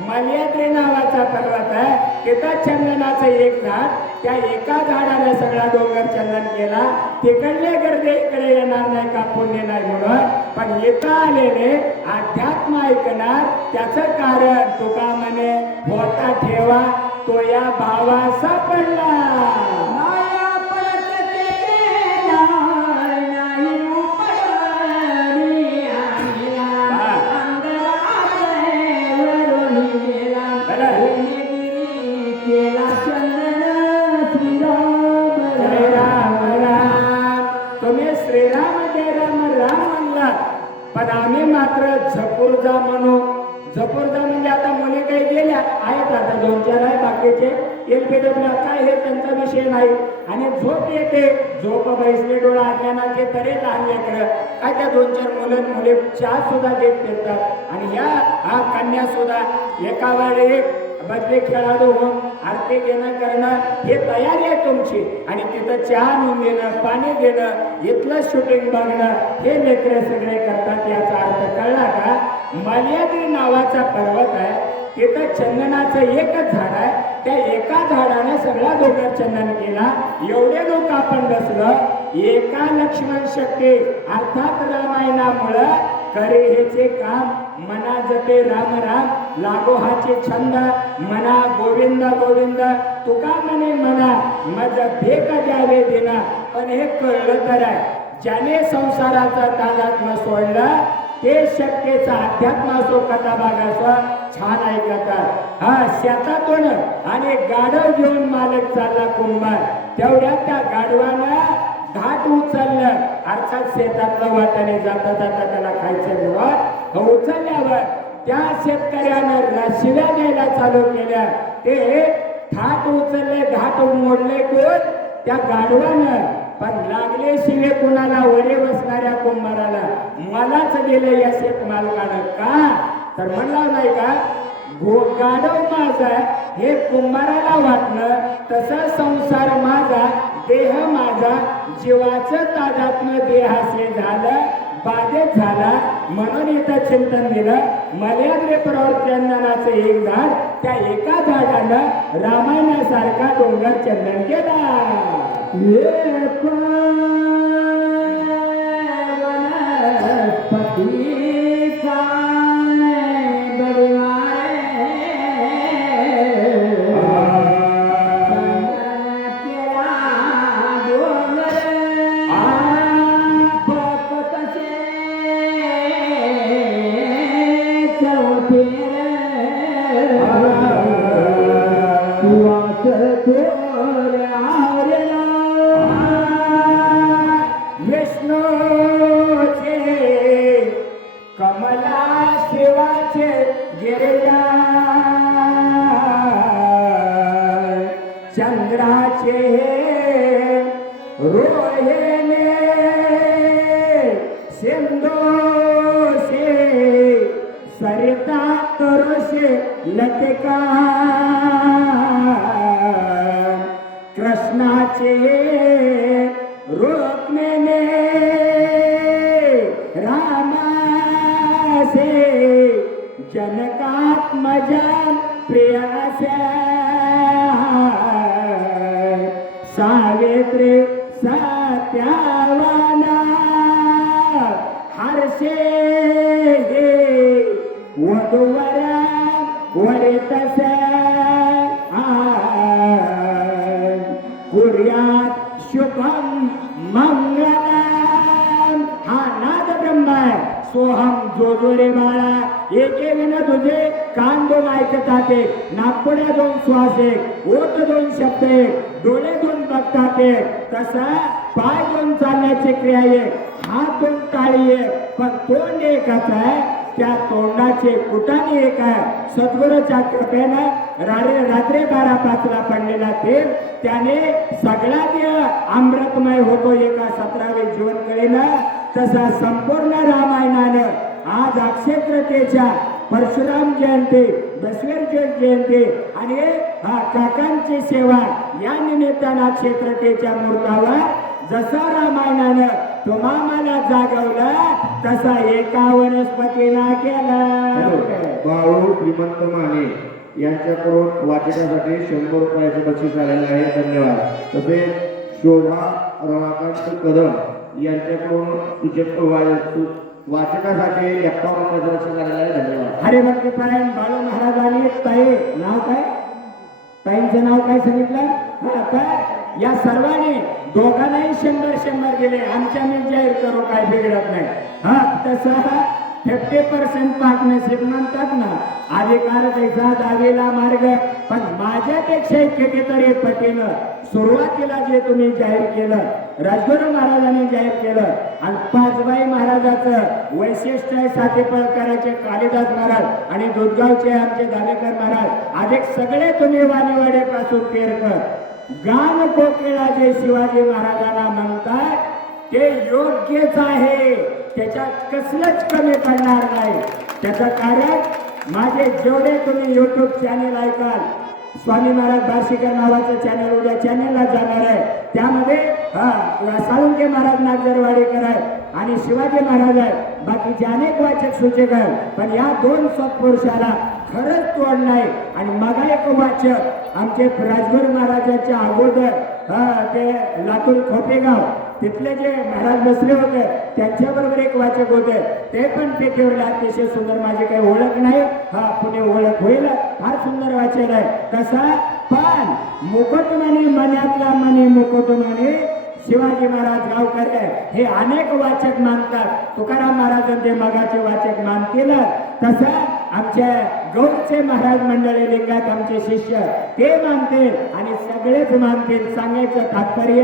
मल्याद्री नावाचा पर्वत आहे, तिथं चंदनाचं एक झाड, त्या एका झाडाने सगळा डोंगर चंदन केला. तिकडले गर्दे इकडे येणार नाही का पुण्य नाही म्हणून, पण इथं आलेले अध्यात्म ऐकणार. त्याचं कारण तुका म्हणे होता ठेवा तो या भावा सापडला. माया पळते नाही उपडली आम्हीला अंधारात वरून गेला गिरी केला चंदन जय राम राम. तुम्ही श्रीराम जय राम राम म्हणला, पण आम्ही मात्र झपूरजा म्हणू. झपूरजा म्हणजे आता मुली काही गेल्या आहेत, आता 2-4 आहे, बाकीचे एलपीडब्ल्यू काय हे त्यांचा विषय नाही. आणि झोप येते, झोप बैसले डोळा अज्ञानाचे तरी लहान लेकरं काय त्या 2-4 मुले चहा सुद्धा देत फिरतात. आणि ह्या कन्या सुद्धा एका वेळी बदले खेळाडू होऊन आरती घेणं करणं हे तयारी आहे तुमची. आणि तिथं चहा आणून देणं, पाणी देणं, इथलं शूटिंग बघणं हे लेकरं सगळे करतात. याचा अर्थ कळला का? मल्याद्री नावाचा पर्वत आहे, तिथं चंदनाचं एकच झाड आहे, त्या एका झाडाने सगळा डोंगर चंदन केला. एवढे लोक आपण बसलो, एका लक्ष्मण शक्ती अर्थात रामायणामुळं करे हेचे काम. मना जपे राम राम, लागो हाचे छंद, मना गोविंद गोविंद. तुका म्हणे मना मज भेक द्यावे देना. पण हे कळलं तर आहे, ज्याने संसाराचा तादात्म्य सोडलं ते शक्यचा अध्यात्म असो कथा भाग असो छान ऐकतात. शेतातून आणि गाढव घेऊन मालक चालला कुंभार, तेवढ्यात त्या गाढवानं घाट उचललं. अर्थात शेतातलं वाटाणे जाता जाता त्याला खायचं जेवण उचलल्यावर त्या शेतकऱ्यानं शिव्या द्यायला चालू केल्या. ते थाट उचलले, घाट मोडले कोण? त्या गाढवानं. पण लागले शिवे कुणाला? वरे बसणाऱ्या कुंभाराला. मलाच दिले या शेत मालकानं. का तर म्हणला नाही का गाढव माझा हे कुंभाराला वाटलं, तसा संसार माझा, देह माझा, जीवाचं तादात्म्य देहाचे झालं, बाधित झाला. म्हणून इथं चिंतन दिलं. मल्याद्री पर्वत चंदनाचं एक झाड, त्या एका झाडानं रामायणासारखा डोंगर चंदन केला. विष्णूचे कमला शिवाचे गिरिजा, चंद्राचे रोहिणे, सिंधूचे सरिता तरुषे लतिका, कृष्णाचे रुक्मिणी, रामासे जनकात्मजा प्रियासे, सावित्री सत्यावाना, हर्षे वधुवरा वरितसे, कुर्यात शुभम मंगलम. हा नाद ब्रह्म आहे. सोहम जोजो रे बाळा, एके विना तुझे कान 2 ऐकतात, नागपुड्या 2 श्वास एक, ओठ 2 शब्द एक, डोळे 2 बघतात एक, तसा पाय 2 चालण्याची क्रिया एक, हात 2 टाळी एक, पण तोंड एकच आहे. त्या तोंडाचे कुटाने एक आहे. सद्गुरूच्या कृपेनं रात्री 12-5 पडलेला तेल त्याने सगळा देह अमृतमय होतो एका 17वे जीवन कळेनं. तसा संपूर्ण रामायणानं आज अक्षय तृतीयेच्या परशुराम जयंती, बसवेश्वर जयंती आणि काकांची सेवा या निमित्तानं अक्षय तृतीयेच्या मुहूर्तावर जसं रामायणानं तुम्हाला जागवलं, तसा एका वनस्पतीला केला. बाळू श्रीमंत माने यांच्याकडून वाचनासाठी 100 रुपयाचे बक्षीस आलेले आहे. धन्यवाद. तसेच शोभा रमाकांत कदम यांच्याकडून वाचनासाठी 51 रुपयाचे बक्षीस आलेले आहे. धन्यवाद. हरे भक्तीपरायण बाळू महाराजांनी ताई नाव काय, ताईंचं नाव काय सांगितलं. हा, तर या सर्वांनी दोघांनाही 100 दिले. आमच्या मी जाहीर करू काय बिघडत नाही. हा, तसं 50% पार्टनरशिप म्हणतात ना, अधिकार त्याचा दावेला मार्ग. पण माझ्यापेक्षा कितीतरी पटीनं सुरुवातीला जे तुम्ही जाहीर केलं, राजगुरू महाराजांनी जाहीर केलं, आणि पाचबाई महाराजाचं वैशिष्ट्य आहे. सातेपळकरांचे कालिदास महाराज आणि दुधगावचे आमचे दावेकर महाराज, अधिक सगळे तुम्ही वाणीवाड्यापासून पेरकर गान कोकिळा जे शिवाजी महाराजांना म्हणतात ते योग्यच आहे. त्याच्यात कसलंच कमी पडणार नाही. त्याचं कारण माझे जेवढे तुम्ही युट्यूब चॅनेल ऐकाल, स्वामी महाराज बार्शीकर नावाचं चॅनल उद्या चॅनेलला जाणार आहे. त्यामध्ये साळुंके महाराज नागजरवाडीकर आहेत आणि शिवाजी महाराज आहेत. बाकीचे अनेक वाचक सूचक आहेत. पण या 2 सत्पुरुषाला खरंच तोड नाही. आणि मग एक वाचक आमचे राजगुरू महाराजांच्या अगोदर ते लातूर खोपेगाव तिथले जे महाराज बसले होते त्यांच्याबरोबर एक वाचक होते. ते पण पेटीवरले अतिशय सुंदर. माझी काही ओळख नाही, पुणे ओळख होईल. फार सुंदर वाचन आहे. तसा पण मुकुटमणी मनातला मनी मुकुटमणी शिवाजी महाराज गावकर हे अनेक वाचक मानतात. तुकाराम महाराज ते मगाचे वाचक मानतील. तसं आमच्या गौरचे महाराज मंडळी लिंगात आमचे शिष्य ते मानतील आणि सगळेच मानतील. सांगायचं तात्पर्य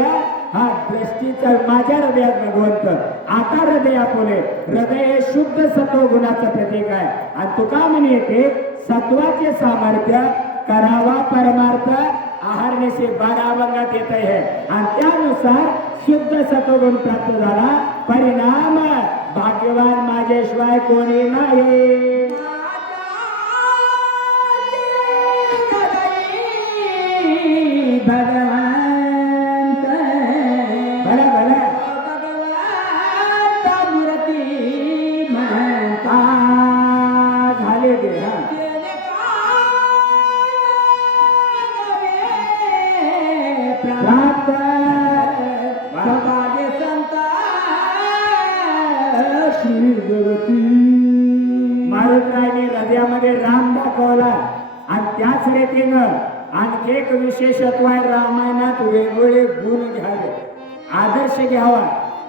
हा दृष्टीचा माझ्या हृदयात भगवंत आता हृदय आपुले. हृदय हे शुद्ध सत्व गुणाचं प्रतीक आहे. आणि तुका म्हणे ते सत्वाचे सामर्थ्य करावा परमार्थ आहारनेशी 12 अभंगात येत आहे. आणि त्यानुसार शुद्ध सत्वगुण प्राप्त झाला. परिणाम भाग्यवान माझ्याशिवाय कोणी नाही. भगवंत भला भला भगवंत मूर्ती म्हणता झाले ते. प्राप्त सभागे संत श्री जगती. मारुतरायने हृदयामध्ये राम दाखवला. आणि त्याच रीतीनं आणखी एक विशेषत्व आहे. रामायणात वेगवेगळे गुण घ्यावे, आदर्श घ्यावा.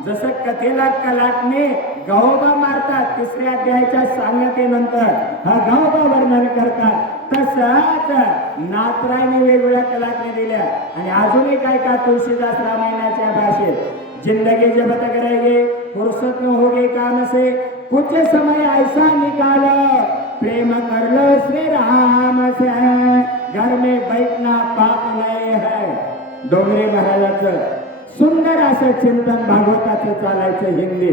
जसं कथेला कलाटणे गावोबा मारतात 3ऱ्या अध्यायाच्या सांगतेनंतर गावोबा वर्णन करतात, तसंच नाथरायने वेगवेगळ्या कलाटणे दिल्या. आणि अजूनही काय का तुलसीदास रामायणाच्या भाषेत जिंदगी जबत करेंगे फुर्सत न होगे काम से कुछ समय ऐसा निकालो प्रेम कर लो श्री राम से घर में बैठना पाप नहीं है. डोंगरे महाराजाचं सुंदर असं चिंतन भागवताचं चालायचं हिंदी.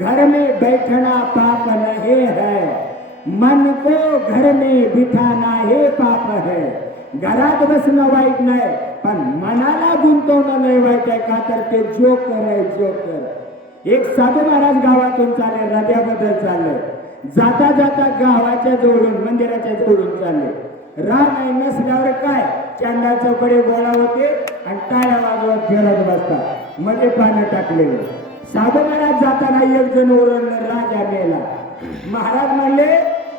घर में बैठना पाप नहीं है, मन को घर में बिठाना हे पाप है. घरात बसणं वाईट नाही, पण मनाला गुंतवणं नाही वाईट आहे. का तर ते जोकर आहे, जोकर. एक साधू महाराज गावातून चालले, हृदयाबद्दल चालले. जाता जाता गावाच्या जोडून मंदिराच्या जोडून चालले. राम आहे नसल्यावर काय चांदा चौकडे गोळा होते आणि टाळ्या वाजवत फिरत बसतात. मध्ये पानं टाकलेलं. साधू महाराज जाताना एक जण ओरडलं, राजा मेला. महाराज म्हणले,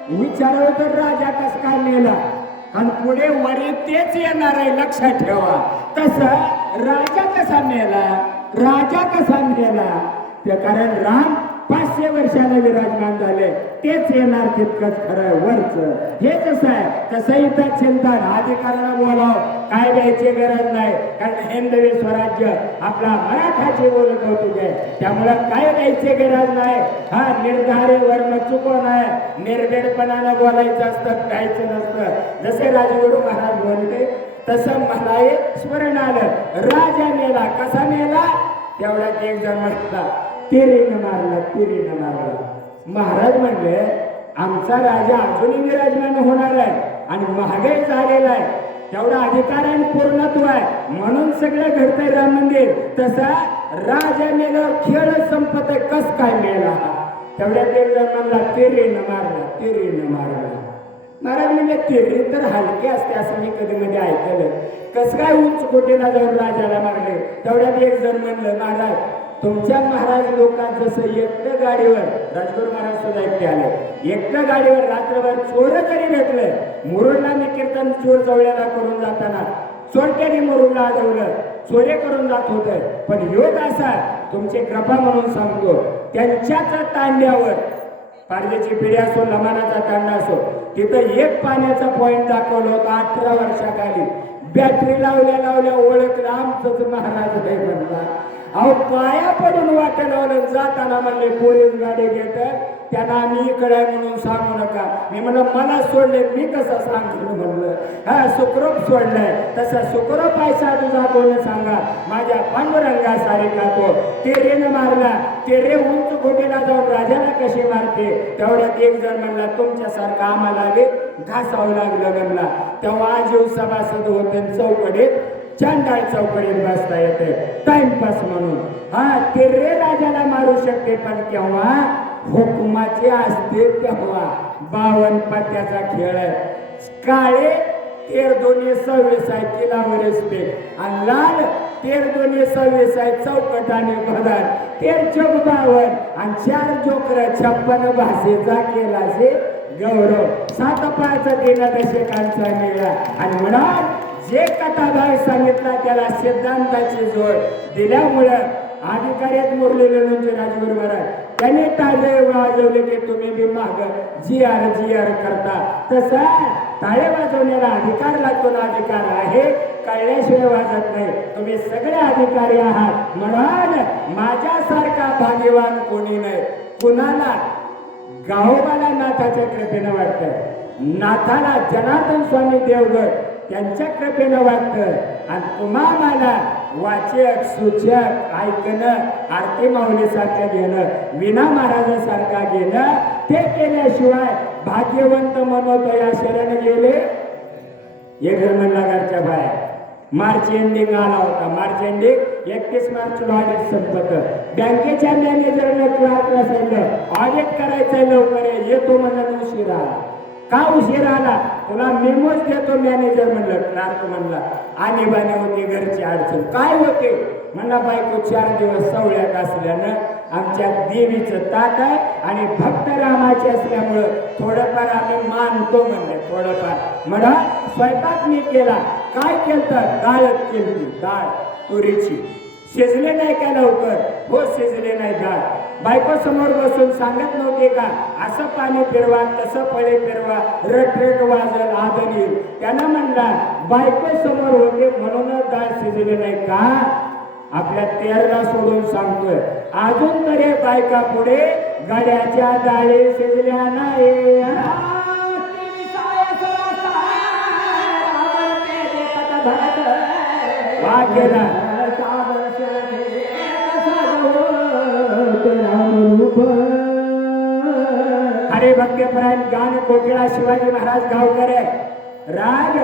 विचारलं तर राजा कस काय मेला, आणि पुढे वरी तेच येणार आहे, लक्षात ठेवा. तसं राजा कसा मेला, राजा कसा मेला, ते कारण राम 500 वर्षाला विराजमान झाले, तेच येणार तितकंच खरं वरच. हे कसं आहे, तसं इथं चिंतन अधिकाराला बोलाव, काय द्यायची गरज नाही. कारण हिंदवी स्वराज्य आपला मराठाची बोलत होती, त्यामुळं काय द्यायची गरज नाही. हा निर्धारी वर्म चुकवून आहे, निर्भीडपणानं बोलायचं असतं, द्यायचं नसतं. जसे राजगुरू महाराज बोलले तसं मला एक स्मरण आलं, राजा मेला. कसा मेला, तेवढ्यात एक जण म्हटला, तिरीनं मारला, तिरीनं मारला. महाराज म्हणले, आमचा राजा अजूनही विराजमान होणार आहे आणि महागाई झालेला आहे, तेवढा अधिकार आणि पूर्णत्व आहे, म्हणून सगळं घडतंय राम मंदिर. तसा राजा मेल्यावर खेळ संपत, कस काय मेला. तेवढ्यात एक जण म्हणला तिरीनं मारला, तिरीनं मारला. महाराज म्हणजे तिरी तर हलके असते असं मी कधी मध्ये ऐकलं. कसं काय उंच कोटीला जाऊन राजाला मारले. तेवढ्यात एक जण म्हणलं महाराज तुमच्या महाराज लोकांत जसं एकटं गाडीवर, राजगुरू महाराज सुद्धा एकटे आले, एकटं गाडीवर रात्रभर चोर जरी भेटलं, मुरुडला मी कीर्तन चोर जवळ्याला करून जाताना चोरट्याने मुरुडला अडवलं, चोरे करून जात होतं. पण योग असा तुमची कृपा म्हणून सांगतो, त्यांच्याच तांड्यावर पारजेची पिढी असो, लमानाचा तांडा असो, तिथं एक पाण्याचा पॉइंट दाखवलं होतं 18 वर्षाखाली. बॅटरी लावल्या लावल्या ओळखला आमचंच महाराज आहे म्हणला. अहो पाया पडून वाट लावलं. जाताना म्हणले पोलीस गाडी घेतात त्यांना आम्ही इकडे म्हणून सांगू नका. मी म्हणलं मला सोडले मी कसं सांगितलं म्हणलं. हा सुखरूप सोडलंय तसा सुखरूप पैसा तुझा कोण सांगा. माझ्या पांडुरंगा सारिका तो तेरेनं मारला, तेरे उंच गोटीला जाऊन राजाला कशी मारते. तेवढ्यात एक जण म्हणला तुमच्यासारखा आम्हाला घासावं लागलं म्हणला. तेव्हा आजीव सभासद होते चौकडेत, चांडाळ चौकडीत बसता येते टाइमपास म्हणून. हा तेरे राजाला मारू शकते पण केव्हा हुकुमाचे असते तेव्हा. 52 पत्त्याचा खेळ आहे. काळे तेर 226 आहे किलावर असते आणि लाल तेर 226 आहे चौकटाने बदल. तेर 52 आणि 4 जोकर 56 भाषेचा केला से गौरव. 7 पायचा दिला दशकांचा मेळा आणि म्हणा जे कथाभाग सांगितला त्याला सिद्धांताची जोड दिल्यामुळं अधिकाऱ्यात मुरलेले म्हणजे राजगुरू महाराज त्याने टाळे वाजवले की तुम्ही बी माग जी आर करता. तसा टाळे वाजवण्याला अधिकार लागतो ना. अधिकार आहे कळल्याशिवाय वाजत नाही. तुम्ही सगळे अधिकारी आहात म्हणून माझ्यासारखा भाग्यवान कोणी नाही. कुणाला गावोबाला नाथाच्या कृपेनं वाटतं, नाथाला जनार्दन स्वामी देवगड त्यांच्या कृपेनं वाटतं आणि तुम्हा मला वाचक सूचक ऐकणं आरती माऊलीसारखं घेणं, विना महाराजासारखा घेणं ते केल्याशिवाय भाग्यवंत म्हणतो या शरण गेले. एक जण म्हणला घरच्या बाहेर मार्च एंडिंग आला होता. मार्च एंडिंग 31 मार्च ऑडिट संपत. बँकेच्या मॅनेजरने क्लार्कला सांगितलं ऑडिट करायचं लवकर येतो म्हणून उशीर आला. का उशीर आला तुला मेमोज देतो मॅनेजर म्हणलं. क्लार्क म्हणला आणीबाणी होती घरची अडचण. काय होते म्हणला बायको 4 दिवस सवळ्यात असल्यानं आमच्या देवीचं ताट आहे आणि भक्त रामाचे असल्यामुळं थोडंफार आम्ही मानतो म्हणले. थोडंफार म्हणा स्वयंपाक मी केला. काय केलं डाळ केली, डाळ तुरीची. शिजले नाही का लवकर? हो शिजले नाही डाळ. बायको समोर बसून सांगत नव्हते का असं पाणी फिरवा तसं फळे फिरवा रट वाजल आदन येईल. त्यानं म्हणला बायको समोर होते म्हणूनच डाळ शिजले नाही का. आपल्या तेरला सोडून सांगतोय अजून तरी बायका पुढे गड्याच्या डाळी शिजल्या नाही. वाक्यला हरे भक्तपरायण गान कोकिळा शिवाजी महाराज गावकर राग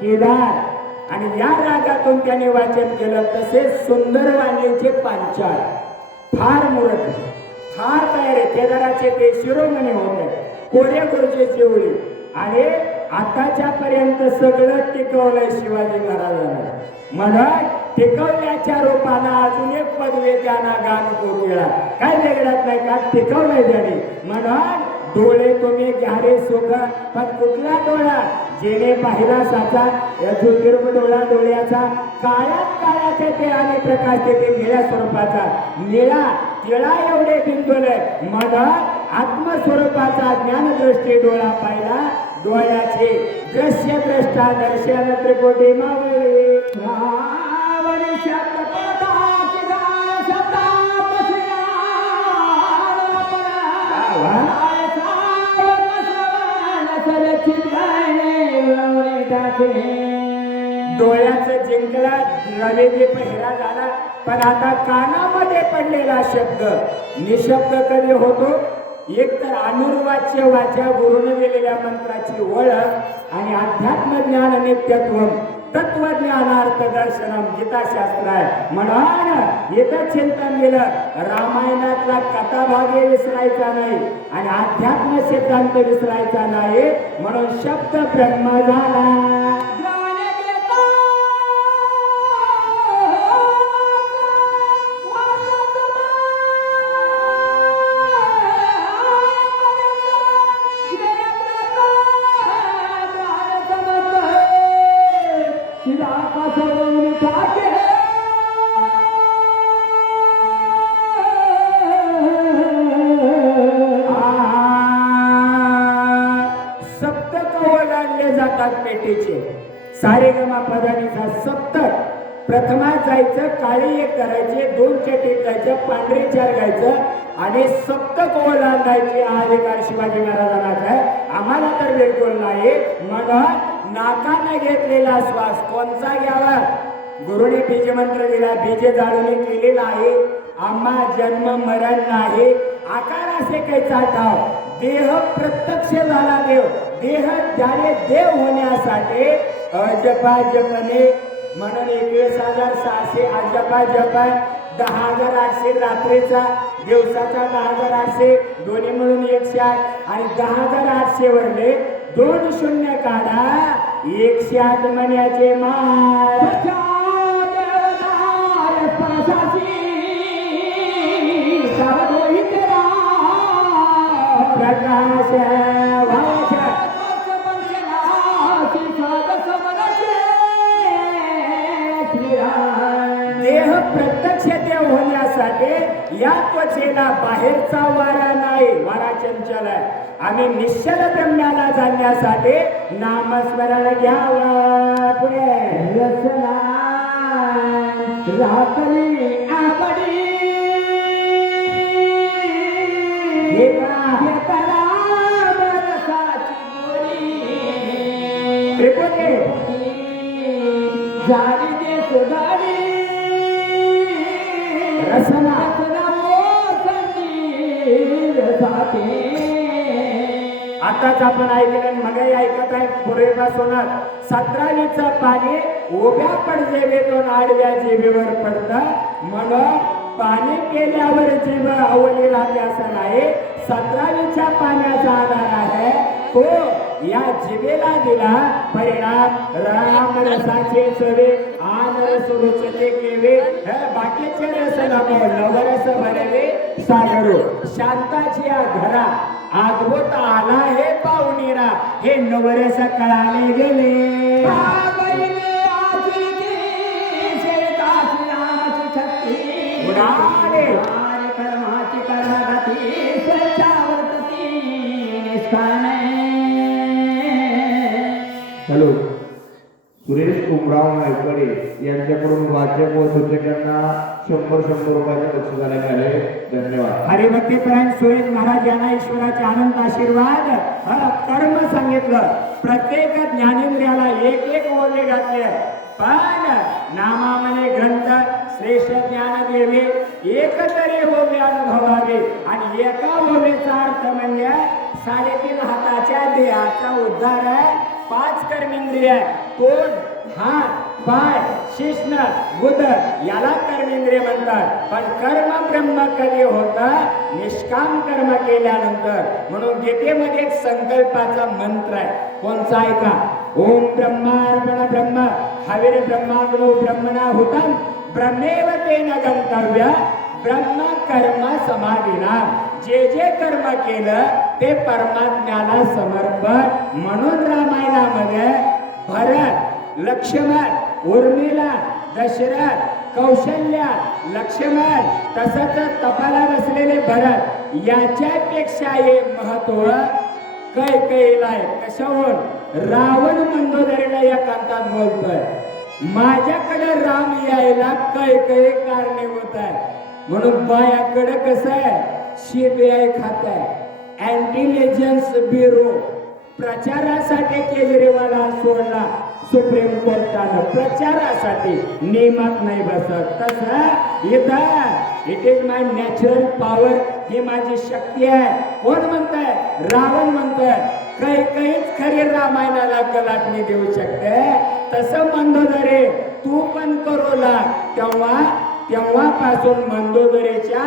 केदार आणि या रागातून त्याने वाचन केलं. तसेच सुंदर वाणीचे पांचाळ फार मुरत फार तयार आहे. केदाराचे ते शिरोमणी होते कोरे गुरुचे चिवळी आणि आताच्या पर्यंत सगळं टिकवलंय शिवाजी महाराजांना. म्हणून टिकवल्याच्या रूपानं अजून एक पदवी त्यांना गान कोकिळा. काय वेगळ्यात नाही का टिकवलंय त्याने. म्हणून डोळे तुम्ही घ्यारे सुख पण कुठला डोळा जेणे पाहिला साचा ज्योतिर्म डोळा डोळ्याचा काळ्याचे ते आणि प्रकाश ते निळ्या स्वरूपाचा निळा तिळा एवढे बिंदुले. म्हणून आत्मस्वरूपाचा ज्ञानदृष्टी डोळा पाहिला डोळ्याचे दृश्य द्रष्टा दर्शन त्रिपुटी मावळे. डोळ्याचं जिंकला रवेदी पहिरा झाला पण आता कानामध्ये पडलेला शब्द निशब्द कधी होतो. एक तर अनुर्वाच्य वाचा गुरुने दिलेल्या मंत्राची ओळख आणि अध्यात्म ज्ञान नित्यत्व तत्वज्ञानार्थ दर्शनम गीताशास्त्र आहे. म्हणून इथं चिंतन दिलं रामायणातला कथाभागे विसरायचा नाही आणि अध्यात्म सिद्धांत विसरायचा नाही. म्हणून शब्द ब्रह्म झाला. सप्तक ओलांडले जातात पेटीचे. सारेगमा पदानीचा सप्तक. प्रथमा जायचं, काळी एक करायचे, 2 चटीत जायचं, पांढरे 4 गायचं आणि सप्तक ओलांडायचे. हा अधिकार शिवाजी महाराजांचा आहे, आम्हाला तर बिलकुल नाही. म्हणून नाकाने घेतलेला श्वास कोणचा घ्यावा? गुरुने बीज मंत्र दिला, बीज जाळून केलेला आहे. आम्हा जन्म मरण नाही. आकार असे कैचा ठाव. देह प्रत्यक्ष झाला देव. देह ज्याने देव होण्यासाठी अजपा जपने म्हणून 21,600 अजपा जप, 10,800 रात्रीचा, दिवसाचा 10,800, दोन्ही मिळून 108 आणि 10,800 वरले 2 शून्य काढा. 108 महिन्याचे माळ. प्रकाश देह प्रत्यक्ष देव होण्यासाठी या त्वचेला बाहेरचा वारा नाही, वारा चंचल आहे. आम्ही निश्चल ब्रह्म्याला जाण्यासाठी नामस्मरण घ्यावं. पुढे रचना रात्री आपडी झाली ते सुधारी रसना आताच आपण ऐकलं, मगाही ऐकत आहे पूर्वीपासूनच. 17वीचं पाणी उभ्या पडजेवेतून आडव्या जिभेवर पडतं. म्हणून पाणी केल्यावर जीभ अवली राहते असं नाही. 17वीच्या पाण्याचा आधार आहे तो या जिभेला दिला परिणाम. राम रसाचे चवे आन रस रुचते केवे, बाकीचे रस नको नवरस भरले सागरो. शांताची या घरा अद्भुत आला हे पाहुणीरा, हे नवरस कळाले गेले. उडाले कर्माची करागती स्वच्छावर्तती निष्काणे. हॅलो, सुरेश उमराव नायकडे यांच्याकडून वाचक व सूचकांना 100 रुपयाचे बक्षीस आले. धन्यवाद. हरिभक्तीपरायण सुरेश महाराज यांना ईश्वराचे अनंत आशीर्वाद. कर्म सांगितलं, प्रत्येक ज्ञानेंद्रियाला एक ओले घातले. पण नामामने ग्रंथ श्रेष्ठ ज्ञान देवे, एक तरी ओवे अनुभवावे. आणि एका ओवेचा अर्थ म्हणजे 3.5 हाताच्या देहाचा उद्धार आहे. 5 कर्मेंद्रिय, तोंड, हात, पाय, शिश्न, गुदर याला कर्मेंद्रिय म्हणतात. पण कर्म ब्रह्म कधी होतं? निष्काम कर्म केल्यानंतर. म्हणून गीतेमध्ये एक संकल्पाचा मंत्र आहे, कोणचा ऐका? ओम ब्रह्मार्पण ब्रह्म हविर ब्रह्माग्नो ब्रह्मणा हुतम ब्रह्मेव तेन गंतव्य ब्रह्म कर्म समाधीना. जे जे कर्म केलं ते परमात्म्याला समर्पण. म्हणून रामायणामध्ये भरत, लक्ष्मण, उर्मिला, दशरथ, कौशल्या, लक्ष्मण तसंच तपाला बसलेले भरत याच्यापेक्षा हे महत्व कैकेयीला आहे. कशावर? रावण मंदोदरीला या कांतात बोलतोय, माझ्याकडे राम यायला कैकेयी कारणीभूत आहे. म्हणून बायाकडे कसं आहे? CBI खातं आहे, इंटेलिजन्स ब्युरो. प्रचारासाठी केजरीवाल सोडला सुप्रीम कोर्टानं, प्रचारासाठी, नियमात नाही बसत. तसं इथं it is my natural power, ही माझी शक्ती आहे. कोण म्हणतंय? रावण म्हणतोय. कैकेयीच खरी रामायणाला कलाटणी देऊ शकते. तसं मंदोदरे तू पण करू लाग. तेव्हापासून मंदोदरेच्या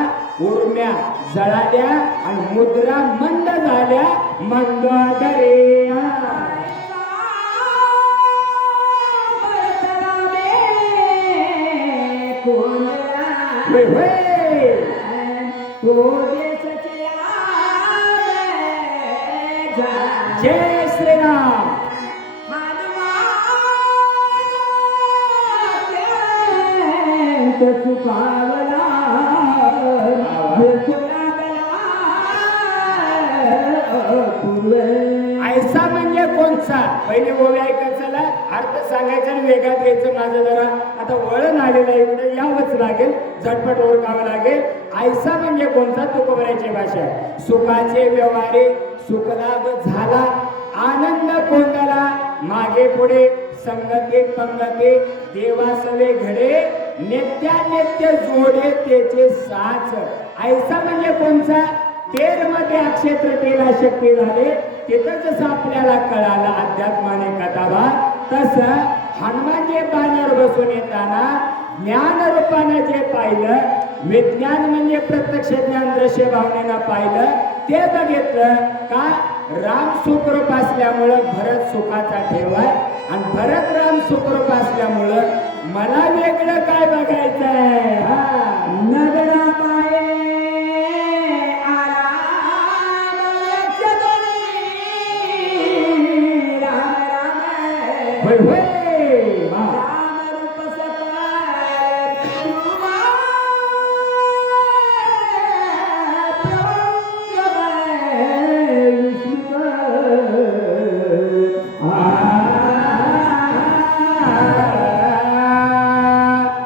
उर्म्या जळाल्या आणि मुद्रा मंद झाल्या. मंदोदरे होय, होय. जय श्रीराम. ऐसा म्हणजे कोणचा? पहिले ओवी ऐकायचा, अर्थ सांगायचा आणि वेगात घ्यायचं. माझं जरा आता वळण आलेलं आहे, इकडे यावंच लागेल, झटपट ओळखावं लागेल. ऐसा म्हणजे कोणता? तुकोबऱ्याची भाषा. सुखाचे व्यवहारे सुखलाभ झाला, आनंद कोंदला, मागे पुढे संगते पंगते देवासवे घडे, नित्यानित्य जोडे त्याचे साच. ऐसा म्हणजे कोणचा? तेर मध्ये अक्षय तृतीयेला शक्ती झाले, तिथं जसं आपल्याला कळालं अध्यात्माने कथाभाग, तसं हनुमानजी बाणावर बसून येताना ज्ञान रूपानं जे पाहिलं, विज्ञान म्हणजे प्रत्यक्ष ज्ञान दृश्य भावनेनं पाहिलं, ते बघितलं का राम सुखरूप असल्यामुळं भरत सुखाचा ठेवाय, आणि भरत राम सुखरूप असल्यामुळं मला वेगळं काय बघायचंय. नगरा पाये होय, होय. वा.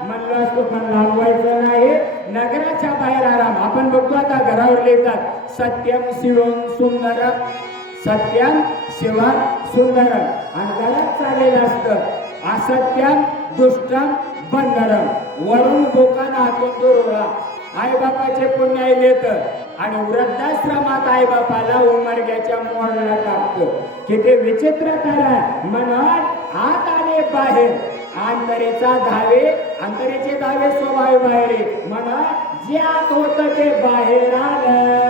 म्हणलो असतो पण लांबवायचं नाही. नगराच्या बाहेर आराम. आपण बघतो आता घरावर लिहितात सत्यम शिवम सुंदरम, सत्यम शिवम सुंदरम, आणि घरात चाललेलं असतं असत्यम दुष्टम बंदरम. वरून बोकान हातून दुरोळा. आई बापाचे पुण्य येत आणि वृद्धाश्रमात आई बापाला उमरग्याच्या मोडला टाकतो. किती विचित्र करा. म्हणून आत आले बाहेर अंतरेचा धावे, अंतरेचे धावे स्वभाव बाहेर. म्हणून जे आत होत ते बाहेर आलं.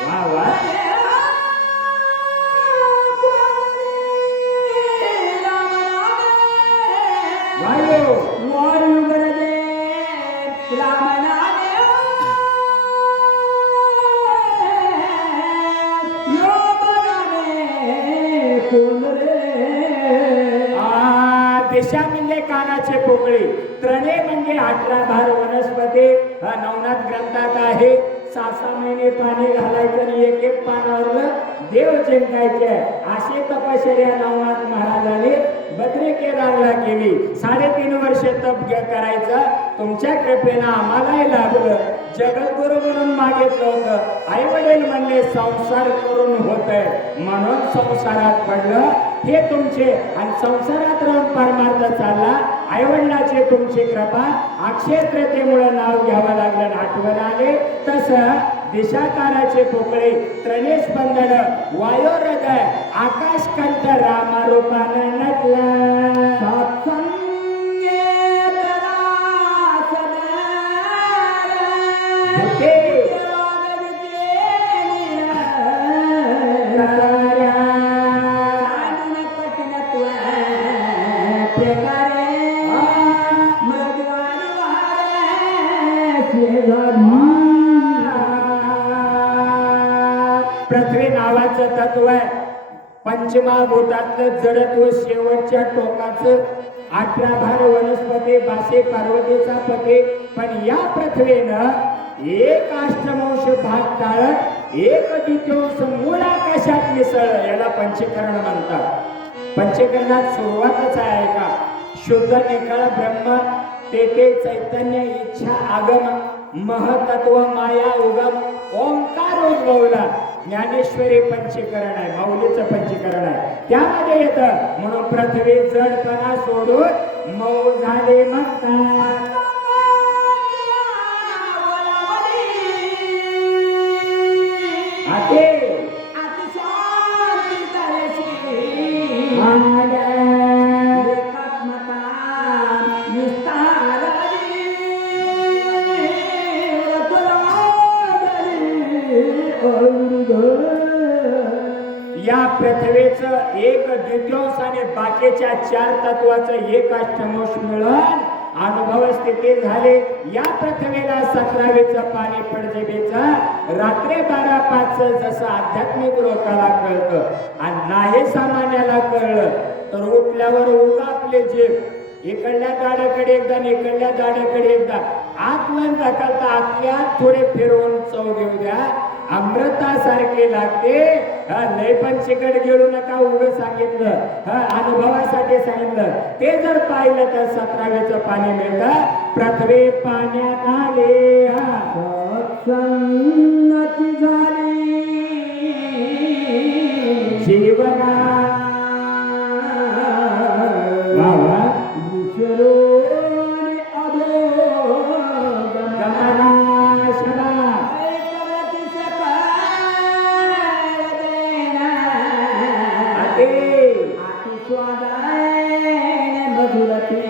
वा वा. वायो वायू गरजे रामनामे कोण रे. दिशा म्हणजे कानाचे पोकळे, त्रणे म्हणजे 18 भार वनस्पती. नवनाथ ग्रंथात आहे. 6 महिने पाणी घालायचं आणि एक एक पानावर देव जिंकायचे. अशी तपश्चर्या नवनाथ महाराजांनी बद्री केदारला केली. 3.5 वर्ष तप करायचं. तुमच्या कृपेनं आम्हालाही लाभलं. जगद्गुरु म्हणून मागितलं होतं. आई वडील म्हणले संसार करून होतंय, म्हणून संसारात पडलं. हे तुमचे आणि संसारात राहून परमार्थ चालला. आई वडिलाची तुमची कृपा. अक्षय तृतीयेमुळे नाव घ्यावं लागलं, आठवण आले. तसं दिशाकाराचे पोकळे, त्रणे स्पंदन, वायो हृदय, आकाश कंठ रामारूपानं नटला. पृथ्वी नावाचं तत्व आहे. पंचमहाभूतातलं जडत्व शेवटच्या टोकाचं. 18 भार वनस्पती, बासे पार्वतीचा पती. पण या पृथ्वीनं एक अष्टमांश भाग टाळत एक द्वितीयांश मूळ आकाशात मिसळ. याला पंचकरण म्हणतात. पंचकरणात सुरुवातच आहे का शुद्ध निखळ ब्रह्म, तेथे चैतन्य, इच्छा, आगम, महतत्व, माया, उगम, ओंकार उद्भवला. ज्ञानेश्वरी पंचीकरण आहे, माऊलीचं पंचीकरण आहे. त्यामध्ये येतं. म्हणून पृथ्वी जडपणा सोडून मऊ झाले म्हणतात. पृथ्वीचं एक द्वितीयांश आणि बाकीच्या 4 तत्वाचं एक अष्टमांश मिळून अनुभव स्थिती झाले. या पृथ्वीला 17वेचं पाणी पडजबीचं रात्री 12-5 जसं आध्यात्मिक लोकाला कळतं आणि नाही सामान्याला कळलं तर उठल्यावर उगा आपले जीव इकडल्या दाडाकडे एकदा आणि इकडल्या दाडाकडे एकदा आतमध्ये ढकलता आतल्या थोडे फिरवून चव घेऊ द्या. अमृतासारखे लागते. लय पण चिकट घेऊ नका. उगं सांगितलं अनुभवासाठी सांगितलं. ते जर पाहिलं तर 17वेचं पाणी मिळतं. पृथ्वी पाण्यात आले सत्संगती झाली जीवना विसरून अधो गमनाशना करती सकाळ देना अति आती स्वादाय मधुरते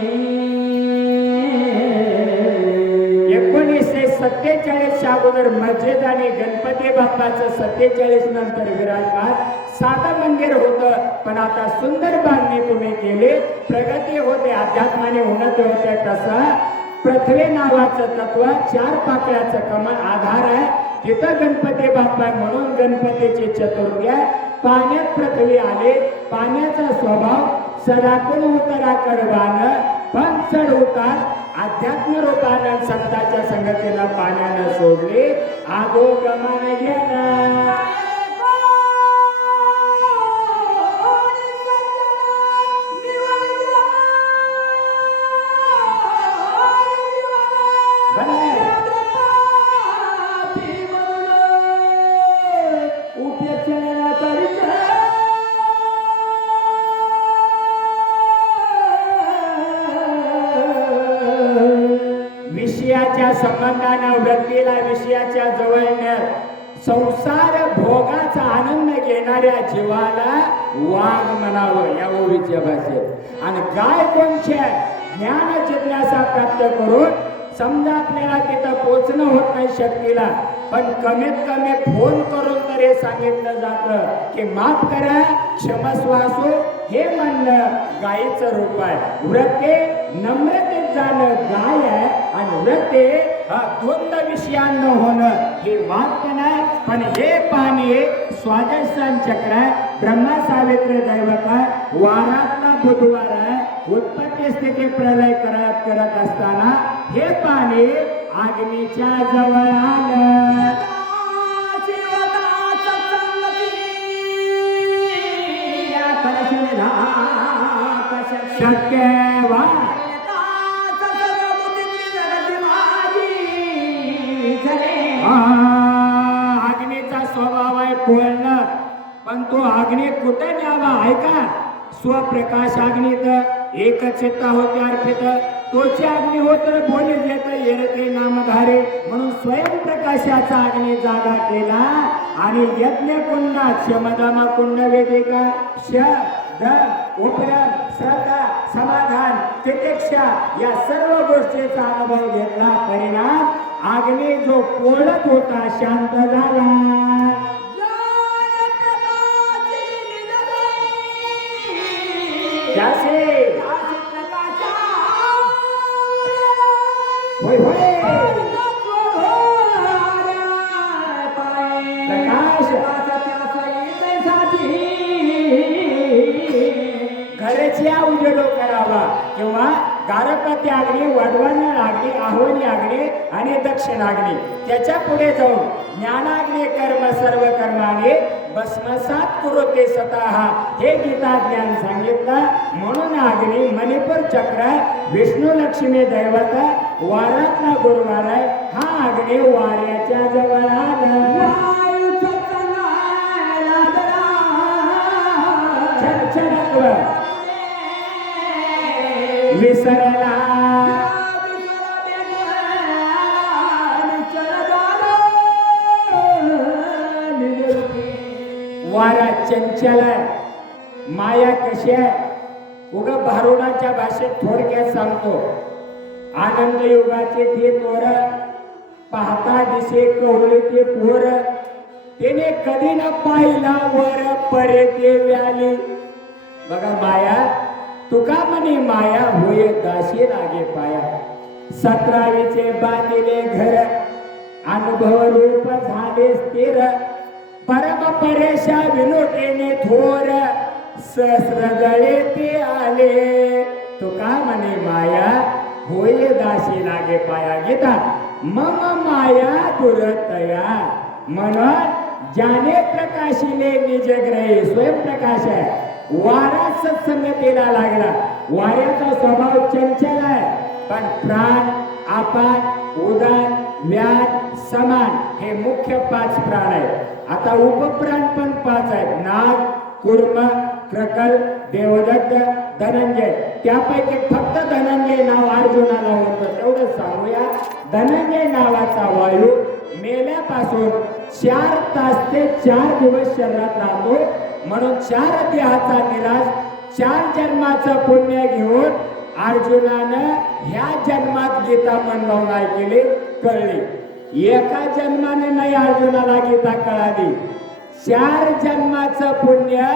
1947 अगोदर मस्जिद आणि गणपती बाप्पाचं 47 नंतर विराजमान साधं मंदिर होतं. पण आता सुंदर बांधणी तुम्ही केली. प्रगती होते, अध्यात्माने उन्नती होते. तसं पृथ्वी नावाचं तत्व 4 पाकळ्याचं कमळ आधार आहे. तिथं गणपती बाप्पा आहे म्हणून गणपतीची चतुर्थी आहे. पाण्यात पृथ्वी आले. पाण्याचा स्वभाव सराकून उतारा कडवानं पण चढ उतार अध्यात्म रूपानं संतांच्या संगतीला पाण्यानं सोडले. आगो गमान गेला विषयाच्या संबंधानं व्यक्तीला विषयाच्या जवळ संसार भोगाचा आनंद घेणाऱ्या जीवाला वाघ म्हणावं या ओवीच्या भाषेत. आणि गाय कोणच्या ज्ञान जिज्ञासा प्राप्त करून समजा आपल्याला तिथं पोचणं होत नाही शक्तीला पण कमीत कमी फोन करून तर हे सांगितलं जातं की माफ करा क्षमस्वासू हे म्हणणं गायीचं रूप आहे. व्रते नम्रतेत जाणं गाय आहे आणि व्रते द्वंद विषयांना होणं हे वाक्य नाही. पण हे पाणी स्वादस्थान चक्र आहे. ब्रह्मा सावित्री दैवत आहे. वारातला बुधवार आहे. उत्पत्ती स्थिती प्रलय करत असताना हे पाणी अग्नीच्या जवळ आलं. शक्य वा अग्नीचा स्वभाव आहे बोलणं पण तो अग्नी कुठे न्यावा ऐका. स्वप्रकाश अग्नीत एकचित्ता होते अर्पित तोची अग्नी होत बोली देत येरते नामधारे म्हणून स्वयंप्रकाशाचा अग्नी जागा केला. आणि यज्ञ कुंडा क्षमदामा कुंड वेदिका शब्द उपरम श्रद्धा समाधान तितिक्षा या सर्व गोष्टीचा अनुभव घेतला. परिणाम अग्नी जो पोळत होता शांत झाला. त्याचे होय होय प्रकाश घरच्या उजेडो करावा किंवा गारपती अग्नी वडवण अग्नी आहोनी अग्नी आणि दक्षिण अग्नी त्याच्या पुढे जाऊन ज्ञानाग्नी कर्म सर्व कर्माने भस्मसात कुरुते स्वतः हे गीता ज्ञान सांगितलं. म्हणून अग्नी मणिपूर चक्र विष्णू लक्ष्मी दैवत वारातला गुरुवार आहे. हा अग्नी वाऱ्याच्या जवळ आला. छडछडत्व विसरला. वारा चंचल आहे. माया कशी आहे उग भारुडाच्या भाषेत थोडक्यात सांगतो. आनंद युगाचे ते तोर पाहता दिसे कवळे ते पोर त्याने कधी न पाहिला वर परते व्याली. बघा माया तुका म्हणे माया होय दाशी लागे पाया. 17वीचे बांधिले घर अनुभव रूप झाले स्थिर. परम परेशा विनोटेने थोर सहस्र गळे ते आले. तुका म्हणे माया होय दाशी लागे पाया. गीता मम माया दुरतया म्हणून ज्याने प्रकाशिले निज ग्रही स्वयंप्रकाश आहे. वारा सत्संगतीला लागला. वाऱ्याचा स्वभाव चंचल आहे पण प्राण अपान उदान व्यान समान हे मुख्य 5 प्राण आहेत. आता उपप्राण पण 5 आहेत. नाग कुर्म क्रकल देवदत्त धनंजय. त्यापैकी फक्त धनंजय नाव अर्जुनाला होतं तेवढं सांगूया. धनंजय नावाचा वायू मेल्यापासून 4 तास ते 4 दिवस शरीरात राहतो. म्हणून 4 देहाचा निराश 4 जन्माचं पुण्य घेऊन अर्जुनानं ह्या जन्मात गीता मनवाऊन ऐकली कळली. एका जन्माने नाही अर्जुनाला गीता कळाली. 4 जन्माचं पुण्य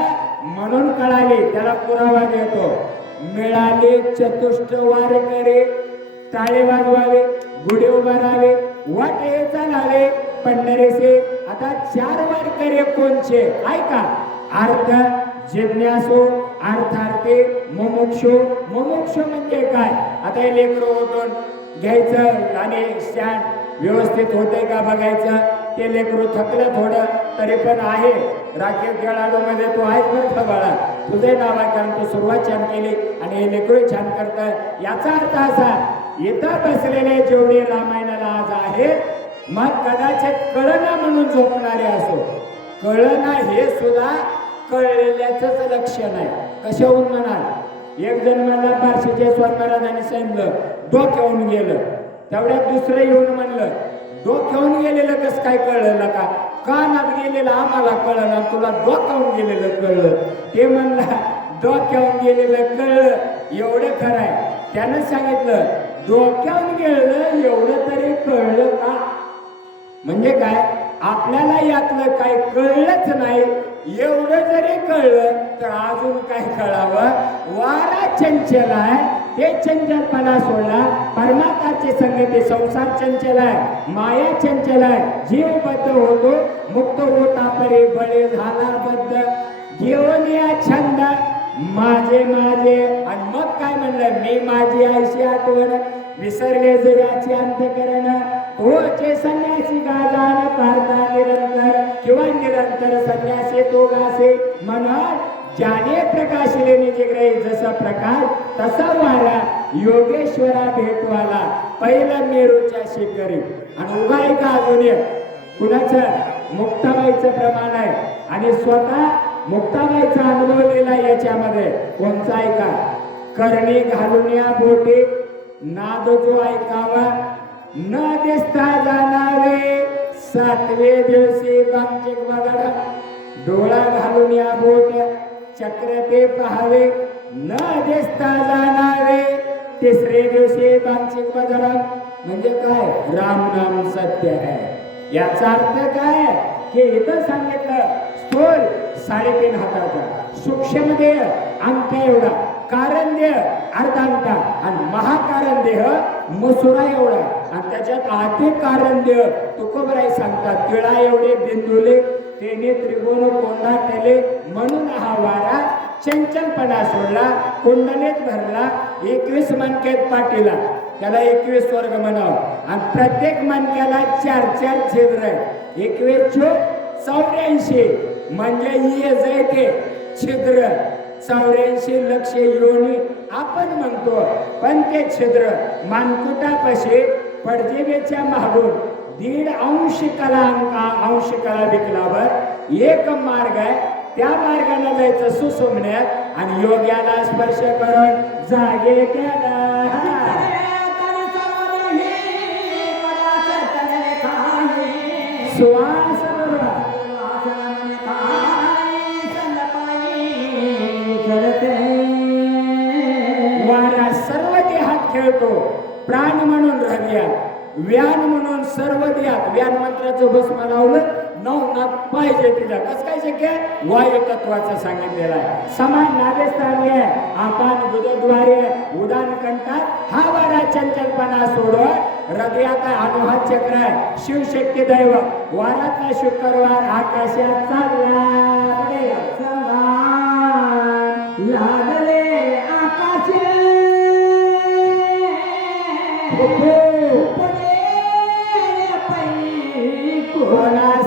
म्हणून कळाली. त्याला पुरावा देतो. मिळाले चतुष्ट वारकरी टाळे वाजवावे गुढे उभारावे वाटे चालावे पंढरीसे. आता 4 वारकरी कोणचे ऐका. अर्थ जिज्ञासू अर्थार्थी मुमुक्षु. मुमुक्षु म्हणजे काय. आता हे लेकरं ओतून घ्यायचं आणि स्टँड व्यवस्थित होते का बघायचं. ते लेकरू थकलं थोडं तरी पण आहे. राखीव खेळाडू मध्ये तू आहेस बरं का बाळा. तुझे नाव आहे कारण तू सुरुवात छान केली आणि हे लेकरू छान करतं. याचा अर्थ असा इथं बसलेले जेवढे रामायणाला आज आहेत मग कदाचित कळना म्हणून झोपणारे असो. कळना हे सुद्धा कळलेल्याच लक्षण आहे. कशाहून म्हणाल. एक जण मला बार्शीच्या स्वामीराजांनी सांगितलं डोक्यावून गेलं. तेवढ्यात दुसरं येऊन म्हणलं डोक्यावून गेलेलं कसं काय कळलं का. कानात गेलेलं आम्हाला कळलं तुला डोक्यावून गेलेलं कळलं. ते म्हणला डोक्यावून गेलेलं कळलं एवढं खरं आहे. त्यानं सांगितलं डोक्यावून गेलं एवढं तरी कळलं का. म्हणजे काय आपल्याला यातलं काय कळलंच नाही. एवढं जरी कळलं तर अजून काय कळावं. वारा चंचल आहे ते चंचलपणा सोडला. परमात्माची संगती संसार चंचल आहे माया चंचल आहे. जीव बद्ध होतो मुक्त होता परी बळे झाला बद्ध. घेऊन या छंद माझे माझे आणि मग काय म्हणलं मी माझी आईशी आठवण विसरले जगाची अंतकरण. तोचे संन्यासी गाजान पारता निरंतर किंवा निरंतर संन्यासी तो गासे. म्हणून ज्याने प्रकाशिले निजग्रही जसा प्रकाश तसा वारा योगेश्वरा भेटवाला पहिलं मेरूच्या शिखरी. आणि उभा आहे का अजून कुणाचं मुक्ताबाईचं प्रमाण आहे आणि स्वतः मुक्ताबाईचा अनुभव दिला याच्यामध्ये. कोणचा ऐका. करणी घालून या बोटे नाद जो ऐकावा न दिसता जाणावे 7वे दिवशी बांचिक बदड. डोळा घालून या बोट चक्र ते पहावे न दिसता जाणावे 3रे दिवशी बांचिक बदड. म्हणजे काय राम नाम सत्य आहे. याचा अर्थ काय की इथं सांगितलं स्थूल 3.5 हाताचा सूक्ष्म देह अंगठा एवढा कारण देह अर्धांगठा आणि महाकारण देह मसुरा एवढा आणि त्याच्यात अति कारण देह तुकोबराई सांगतात तिळा एवढे बिंदुले तेने त्रिगुण कोंडाटले. म्हणून हा वारा चंचलपणा सोडला कुंडलीत भरला. 21 मणक्यात पाठीला त्याला 21 स्वर्ग म्हणावं आणि प्रत्येक मणक्याला 4 छिद्र आहे. 21 चोक 84 म्हणजे ये जय ते छिद्र 84 लक्ष योनी आपण म्हणतो. पण ते छिद्र मानकुटापाशी पडजिभेच्या मागून 1.5 अंश कला विकलावर एक मार्ग आहे. त्या मार्गाने जायचं सुसुमण्यात आणि योग्याला स्पर्श करून जागे केला. श्वास वारा सर्व देहात खेळतो प्राण म्हणून हृदयात व्यान म्हणून सर्व द्यात व्यान मंत्राचं भस्म लावलं नवनाथ पाहिजे तिला कसं काय शक्य आहे? वायू तत्वाचं सांगितलेलं आहे. समान नादेस्थानी आहे आपण बुधद्वारे उदान कंठात हा वारा चंचलपणा सोडत हृदयात अनुहात चक्र आहे शिवशक्ती दैव वारातला शुक्रवार आकाशात चालला लागले आकाशे कोणास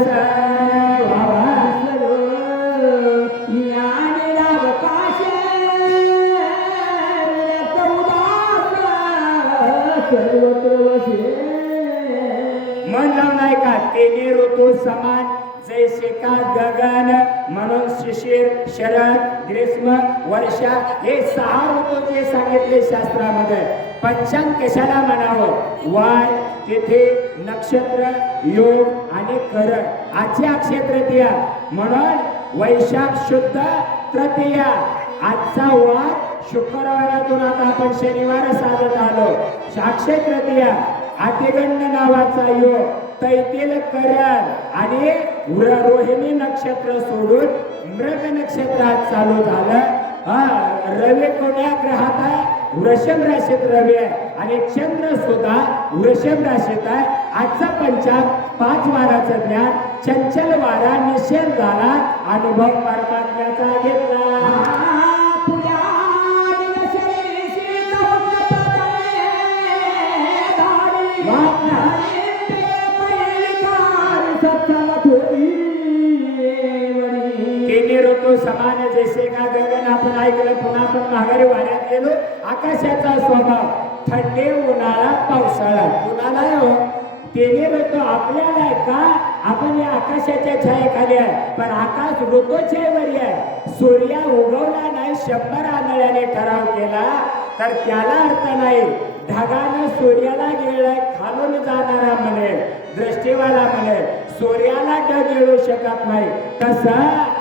मन लावलाय का तेने ऋतू समान जैसे का गगन म्हणून शिशिर शरद ग्रीष्म वर्षा हे 6 ऋतू जे सांगितले शास्त्रामध्ये पंचांग कशाला म्हणावं वार तिथे नक्षत्र योग आणि करण आजची अक्षय तृतीया म्हणून वैशाख शुद्ध तृतीया आजचा वार शुक्रवारातून आता आपण शनिवार साधत आलो अक्षय तृतीया अतिगंड नावाचा योग तैतील करण आणि रोहिणी नक्षत्र सोडून मृग नक्षत्रात चालू झालं रवी कोण्या ग्रहात आहे वृषभ राशीत रवी आहे आणि चंद्र सुद्धा वृषभ राशीत आहे आजचा पंचांग 5 वाराचं ज्ञान चंचल वारा निषेध झाला अनुभव परमात्म्याचा घेतला तिन्ही ऋतू समान जैसे का गगन आपण ऐकलं पुन्हा आपण माघारी वाऱ्यात गेलो आकाशाचा स्वभाव थंडी उन्हाळा पावसाळा कुणाला हो तिन्ही ऋतू आपल्याला आहे का आपण या आकाशाच्या छायेखाली आहे पण आकाश ऋतूछायेवर आहे सूर्य उगवला नाही 100 आंधळ्याने ठराव केला तर त्याला अर्थ नाही ढगानं सूर्याला गेलाय खालून जाणारा म्हणेल दृष्टीवाला म्हणेल सूर्याला ढग येऊ शकत नाही तसं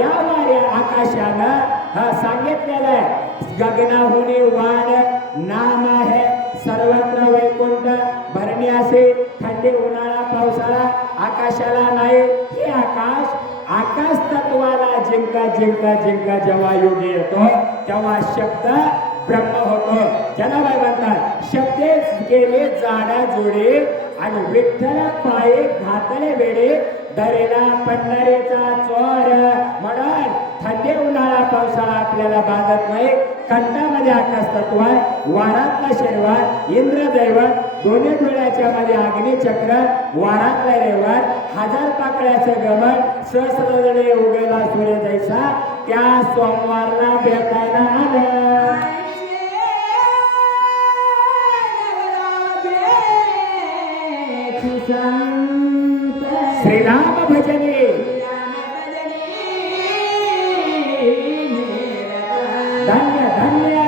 या वाऱ्या आकाशानं सांगितलेलं आहे गगनाहुनी वाण नाम आहे सर्वत्र वैकुंठ भरणी असे थंडी उन्हाळा पावसाळा आकाशाला नाही हे आकाश तत्वाला जिंका जेव्हा योग येतो तेव्हा शब्द ब्रह्म होतो जनाबाई म्हणतात शब्देच गेले जाडा जोडे आणि विठ्ठल पाये घातले वेडे दरेला पडणारेचा चोर म्हणून थंडी उन्हाळा पावसाळा आपल्याला बाधत नाही कंठामध्ये आकाश तत्व वारातला शनिवार इंद्रदैवत दोन्ही डोळ्याच्या मध्ये अग्निचक्र वारातला रविवार 1000 पाकळ्याचं गमन सहस्रजडे उगेला सूर्य जैसा त्या सोमवारला भेटायला आलं श्रीराम भजने धन्य धन्य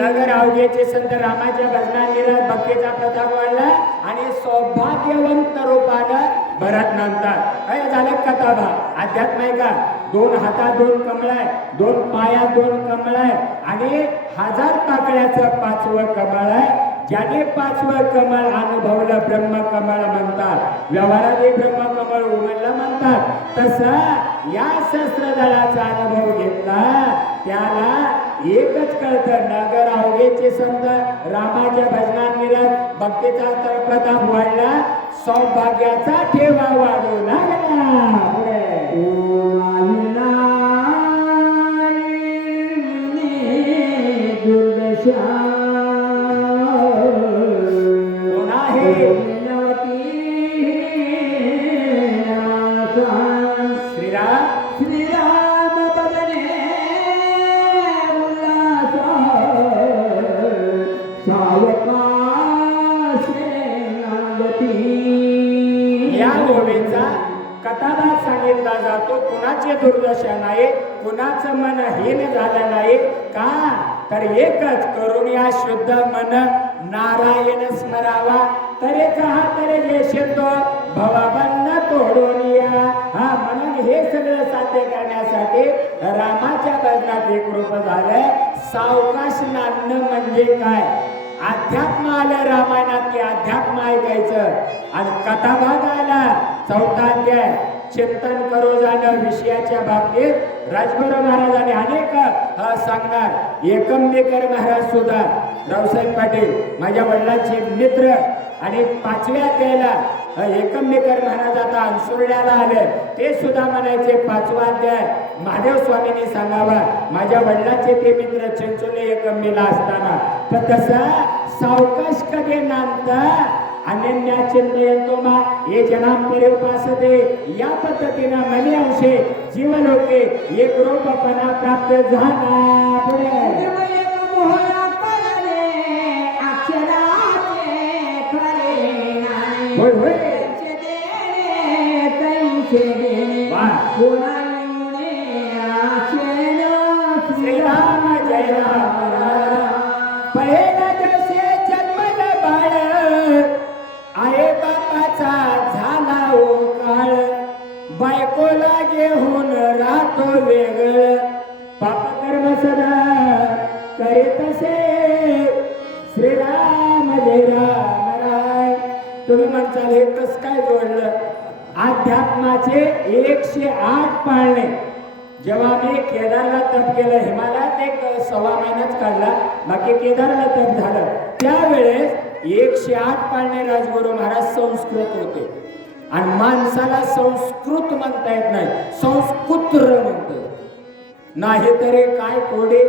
नगर अवघेचे संत रामाच्या भजनांनी भक्तीचा प्रताप वाढला आणि सौभाग्यवंत रूपानं भरत नंतर काय झालं कथाभा अध्यात्म आहे का 2 हातात 2 कमळ आहे 2 पायात 2 कमळ आहे आणि 1000 पाकळ्याचं 5वं कमळ आहे ज्याने 5वं कमळ अनुभवलं ब्रह्मकमळ म्हणतात व्यवहारात ब्रह्मकमळ उमललं म्हणतात तसं या सहस्त्रदळाचा अनुभव घेतला त्याला एकच कळतं नगर अवघेचे संत रामाच्या भजनांविरत भक्तीचा प्रताप वाढला सौभाग्याचा ठेवा वाढू लागला कथाभाग सांगितला जातो कुणाचे दुर्दशा नाही कुणाचं मन हीन झालं नाही का तर एकच करून या शुद्ध मन नारायण स्मरावा तरेचा हा तरे जे शेतो भव सगळं साध्य करण्यासाठी रामाच्या भजनात एक रूप झालंय. सावकाश नांदणं म्हणजे काय? अध्यात्म आलं रामायणात की अध्यात्म ऐकायचं आणि कथाभाग आला 4था अध्याय चिंतन करो जाणं विषयाच्या बाबतीत राजगुरू महाराजांनी अनेक सांगणार. एकंबेकर महाराज सुद्धा रावसाहेब पाटील माझ्या वडिलांचे मित्र आणि 5व्या अध्यायाला एकंबेकर महाराज आता अंसुर्ड्याला आले ते सुद्धा म्हणायचे 5वा अध्याय महादेव स्वामींनी सांगावा. माझ्या वडिलांचे ते मित्र चिंचोले एकंबीला असताना तर तसा सावकाश कधी नांदता अनन्या चिंतयंतो मा ये जनाम परे उपासते या पद्धतीनं मनी अंशे जीवलोके एक रूपपणा प्राप्त झाला. पुढे होय होय श्रीराम जय राम पहिला जसे जन्मलं बाळ आहे बापाचा झाला ओ काळ बायकोला घेऊन राहतो वेगळ पाप कर्म सदा करे तसे श्रीराम जय राम राय. तुम्ही म्हणताल हे कस काय जोडलं? अध्यात्माचे 108 पाळणे. जेव्हा मी केदारला तप केलं हिमालयात एक 1.25 महिनाच काढला बाकी केदारला तप झालं त्यावेळेस 108 पाळणे राजगुरू महाराज संस्कृत होते आणि माणसाला संस्कृत म्हणता येत नाही संस्कृत्र म्हणतो नाही तरी काय कोडे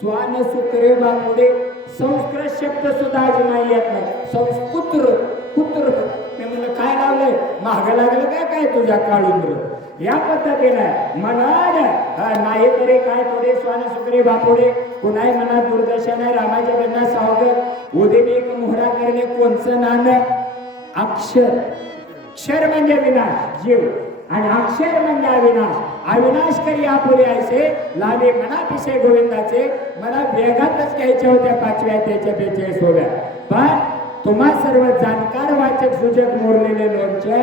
स्वान सुत्रे बापुडे संस्कृत शब्द सुद्धा नाही येत नाही संस्कृत्र कुत्र मी म्हणलं काय लावलंय महाग लागलं काय तुझ्या काळुंद्र या पद्धतीनं म्हणून नाही तरी काय थोडे स्वान सुत्रे बापुडे कुणाही मनात दुर्दशा नाही रामाच्या बंधना सावगत उदेक मोहरा करणे कोणचं नाणं अक्षर. क्षर म्हणजे विनाश जीव आणि अक्षर म्हणजे अविनाश. अविनाश करी यापुढे ऐसे लावे मना पिसे गोविंदाचे मला वेगातच घ्यायच्या होत्या 5व्या त्याच्या 42व्या पण तुम्हा सर्व जाणकार वाचक सूचक मोरलेले लोणचे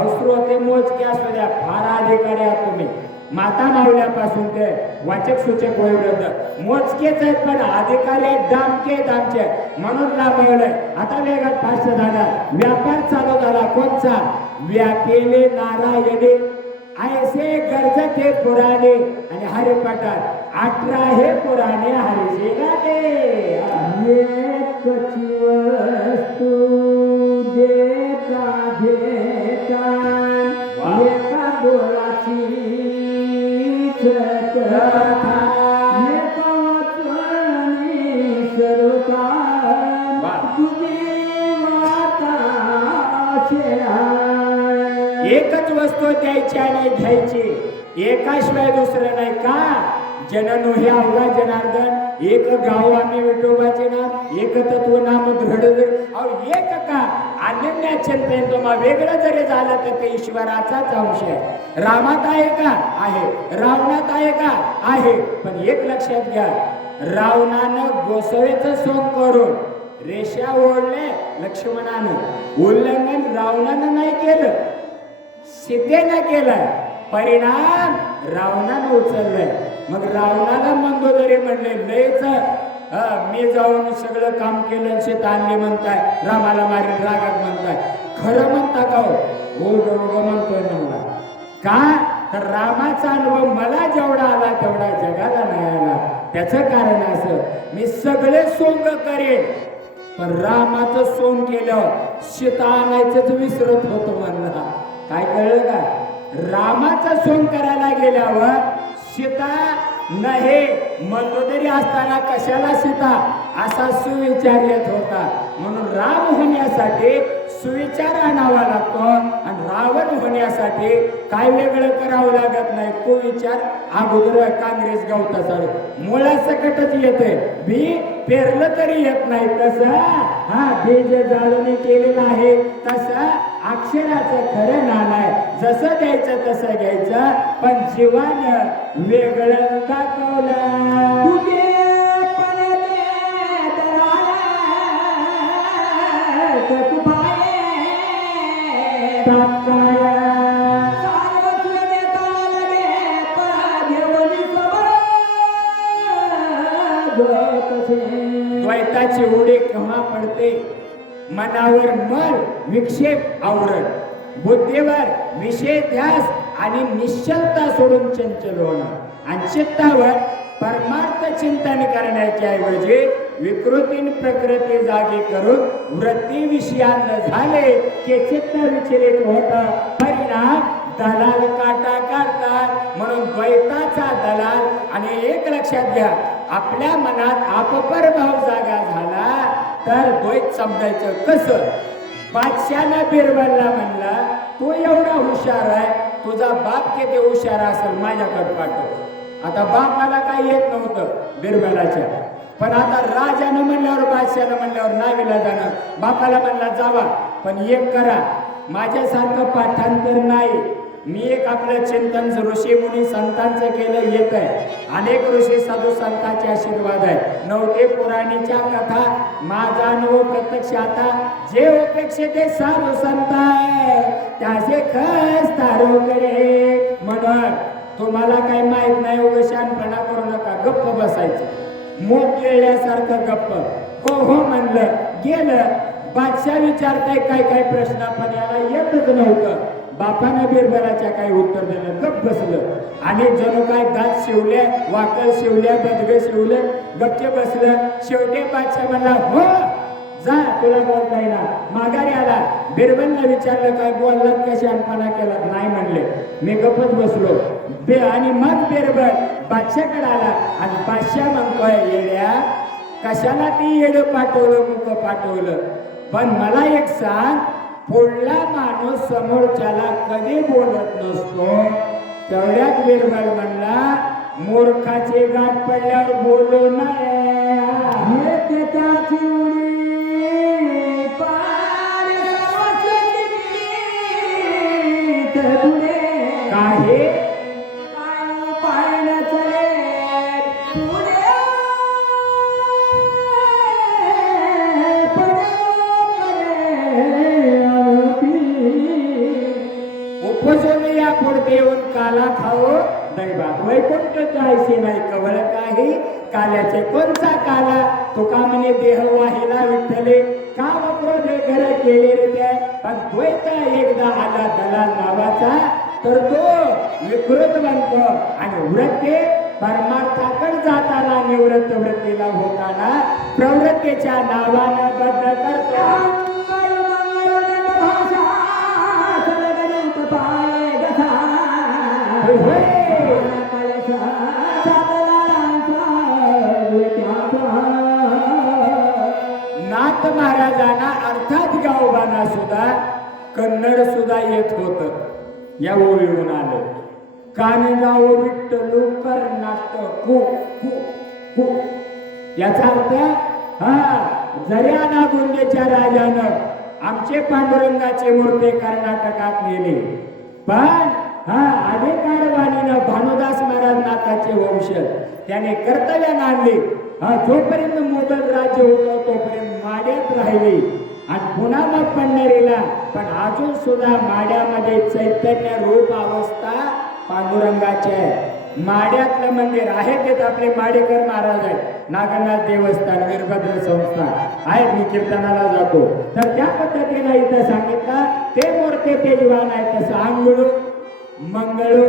अश्रोते मोजके असू द्या फार अधिकारी आहात तुम्ही माता मावल्यापासून ते वाचक सूचक वयोवृद्ध मोजकेच आहेत पण अधिकारी आहेत दामचे म्हणून लाभवलंय. आता वेगात फास्ट झाला व्यापार चालू झाला कोणचा व्यापेले नारायणे ऐसे गरजत हे पुराणे आणि हरिपाठात 18 हे पुराणे हरिचे गाते. कची वस्तू देता घेता एका बोलाची कथा एका वाचनी सरुता तुझी माता एकच वस्तू द्यायची आणि घ्यायची एकाशिवाय दुसरं नाही का जननो हे अवघा जनार्दन एक गाव आम्ही विठोबाचे नाम एक तत्व नाम दृढ एक का अनन्या चिंतन तुम्हा वेगळं जरी झालं तर ते ईश्वराचाच अंश आहे. रामात आहे का आहे रावणात आहे का आहे पण एक लक्षात घ्या रावणानं गोसवेचं सोंग करून रेषा ओढले लक्ष्मणानं उल्लंघन रावणानं नाही केलं सीतेनं केलं परिणाम रावणानं उचललंय. मग रावणाला मंदोदरी म्हणले लयच मी जाऊन सगळं काम केलं शेत आणले म्हणताय रामाला मारेल रागात म्हणताय खरं म्हणता का हो म्हणतोय म्हणला का तर रामाचा अनुभव मला जेवढा आला तेवढा जगाला नाही आला. त्याचं कारण असं मी सगळे सोंग करेन पण रामाचं सोंग केलं सीता आणायचंच विसरत होतो म्हणला. काय कळलं का रामाचं सोंग करायला गेल्यावर सीता नहे मंदोदरी असताना कशाला सीता असा सुविचार येत होता. म्हणून राम होण्यासाठी सुविचार आणावा लागतो आणि रावण होण्यासाठी काय वेगळं करावं लागत नाही. कुविचार अगोदर काँग्रेस गवताचा मुळासकटच येते बी पेरलं तरी येत नाही तसं हा बीज जाळून केलेलं आहे तसं अक्षराचं खरं नाण आहे. जसं द्यायचं तसं घ्यायचं पण जीवानं वेगळं दाखवलं. तुझे पडते. मनावर मल विक्षेप आवरण, बुद्धीवर विषय ध्यास आणि निश्चलता सोडून चंचल होणं आणि चित्तावर परमार्थ चिंतन करण्याच्या ऐवजी विकृतीन प्रकृती जागी करून वृत्ती विषयान झाले की चित्त विचलित होत. परिणाम दलाल काटा काढतात. म्हणून द्वैताचा दलाल. आणि एक लक्षात घ्या, आपल्या मनात आपपर भाव जागा झाला तर द्वैत समजायचं कसं. बादशाला बिरबलला म्हणला, तू एवढा हुशार आहे, तुझा बाप किती हुशार असेल माझ्याकडे पाठव. आता बापाला काही येत नव्हतं बिरबलाच्या, पण आता राजानं म्हणल्यावर बादशाला म्हणल्यावर नावीला जाणं. बापाला म्हणला जावा, पण एक करा, माझ्यासारखं पाठांतर नाही. मी एक आपलं चिंतन ऋषी मुनी संतांचं केलं येत आहे. अनेक ऋषी साधू संतांचे आशीर्वाद आहे. नवते पुराणीच्या कथा माझा अनुभव प्रत्यक्ष. आता जे अपेक्षित साधू संत आहे त्याचे खस तारोकडे. म्हणून तुम्हाला काही माहित नाही, उगाच शहाणपणा करू नका, गप्प बसायचं. मूग गिळल्यासारखं गप्प. हो हो म्हणलं, गेलं. बादशाह विचारताय काय काय प्रश्न, पण याला येतच नव्हतं. बापानं बिरबलाच्या काही उत्तर दिलं, गप्प बसलं. आणि जणू काय दात शिवले, वाकल शिवल्या, बदग शिवलं, गपचे बसलं. शेवटी बादशाह म्हणला, हो जा, तुला बोलता येणार. माघारी आला. बिरबलला विचारलं, काय बोललात का शहाणपणा केला? नाही म्हणले, मी गप्पच बसलो. आणि मग बिरबल बादशाहकडे आला आणि बादशाह म्हणतोय, येड्या कशाला ती येडं पाठवलं, मुक पाठवलं. पण मला एक सांग, पुढला माणूस समोरच्याला कधी बोलत नसतो. तेवढ्यात बिरबल म्हणला, मूर्खाची गाठ पडल्यावर बोलू नये. त्याची उडी काही उपजून या पुढे येऊन काला खाओ दैवात वैकुंठ जायचे नाही कवळ काही. काल्याचे कोणता काला, तुका म्हणे देह वाहिला विठ्ठले, काम क्रोधे घर केले रे त्या. पण द्वैत एकदा आला दलाल नावाचा तर तो विकृत बनतो आणि वृत्ती परमार्थाकडे जाताना निवृत्त वृत्तीला होताना प्रवृत्तीच्या नावानं बद्ध करतो. नाथ महाराजांना अर्थात गावबाना सुद्धा कन्नड सुद्धा येत होत. या ओळीहून आलं, कानगाव विठ्ठलू कर्नाटक कु कु कु. याचा अर्थ जऱ्या नागुंदेच्या राजानं आमचे पांडुरंगाचे मूर्ती कर्नाटकात नेले, पण अधिकारवाणीनं भानुदास महाराज नाथाचे वंशज त्याने कर्तव्यानं आणले. जोपर्यंत मोगल राज्य होतं तोपर्यंत माड्यात राहिली आणि पुन्हा मग पंढरीला. पण अजून सुद्धा माड्यामध्ये चैतन्य रूप अवस्था पांडुरंगाची आहे. माड्यातलं मंदिर आहे ते आपले माडेकर महाराज आहेत. नागनाथ देवस्थान, वीरभद्र संस्था आहेत. मी कीर्तनाला जातो तर त्या पद्धतीनं इथं सांगितलं ते मूर्ती तेजवान आहे. तसं आंगळू मंगळू,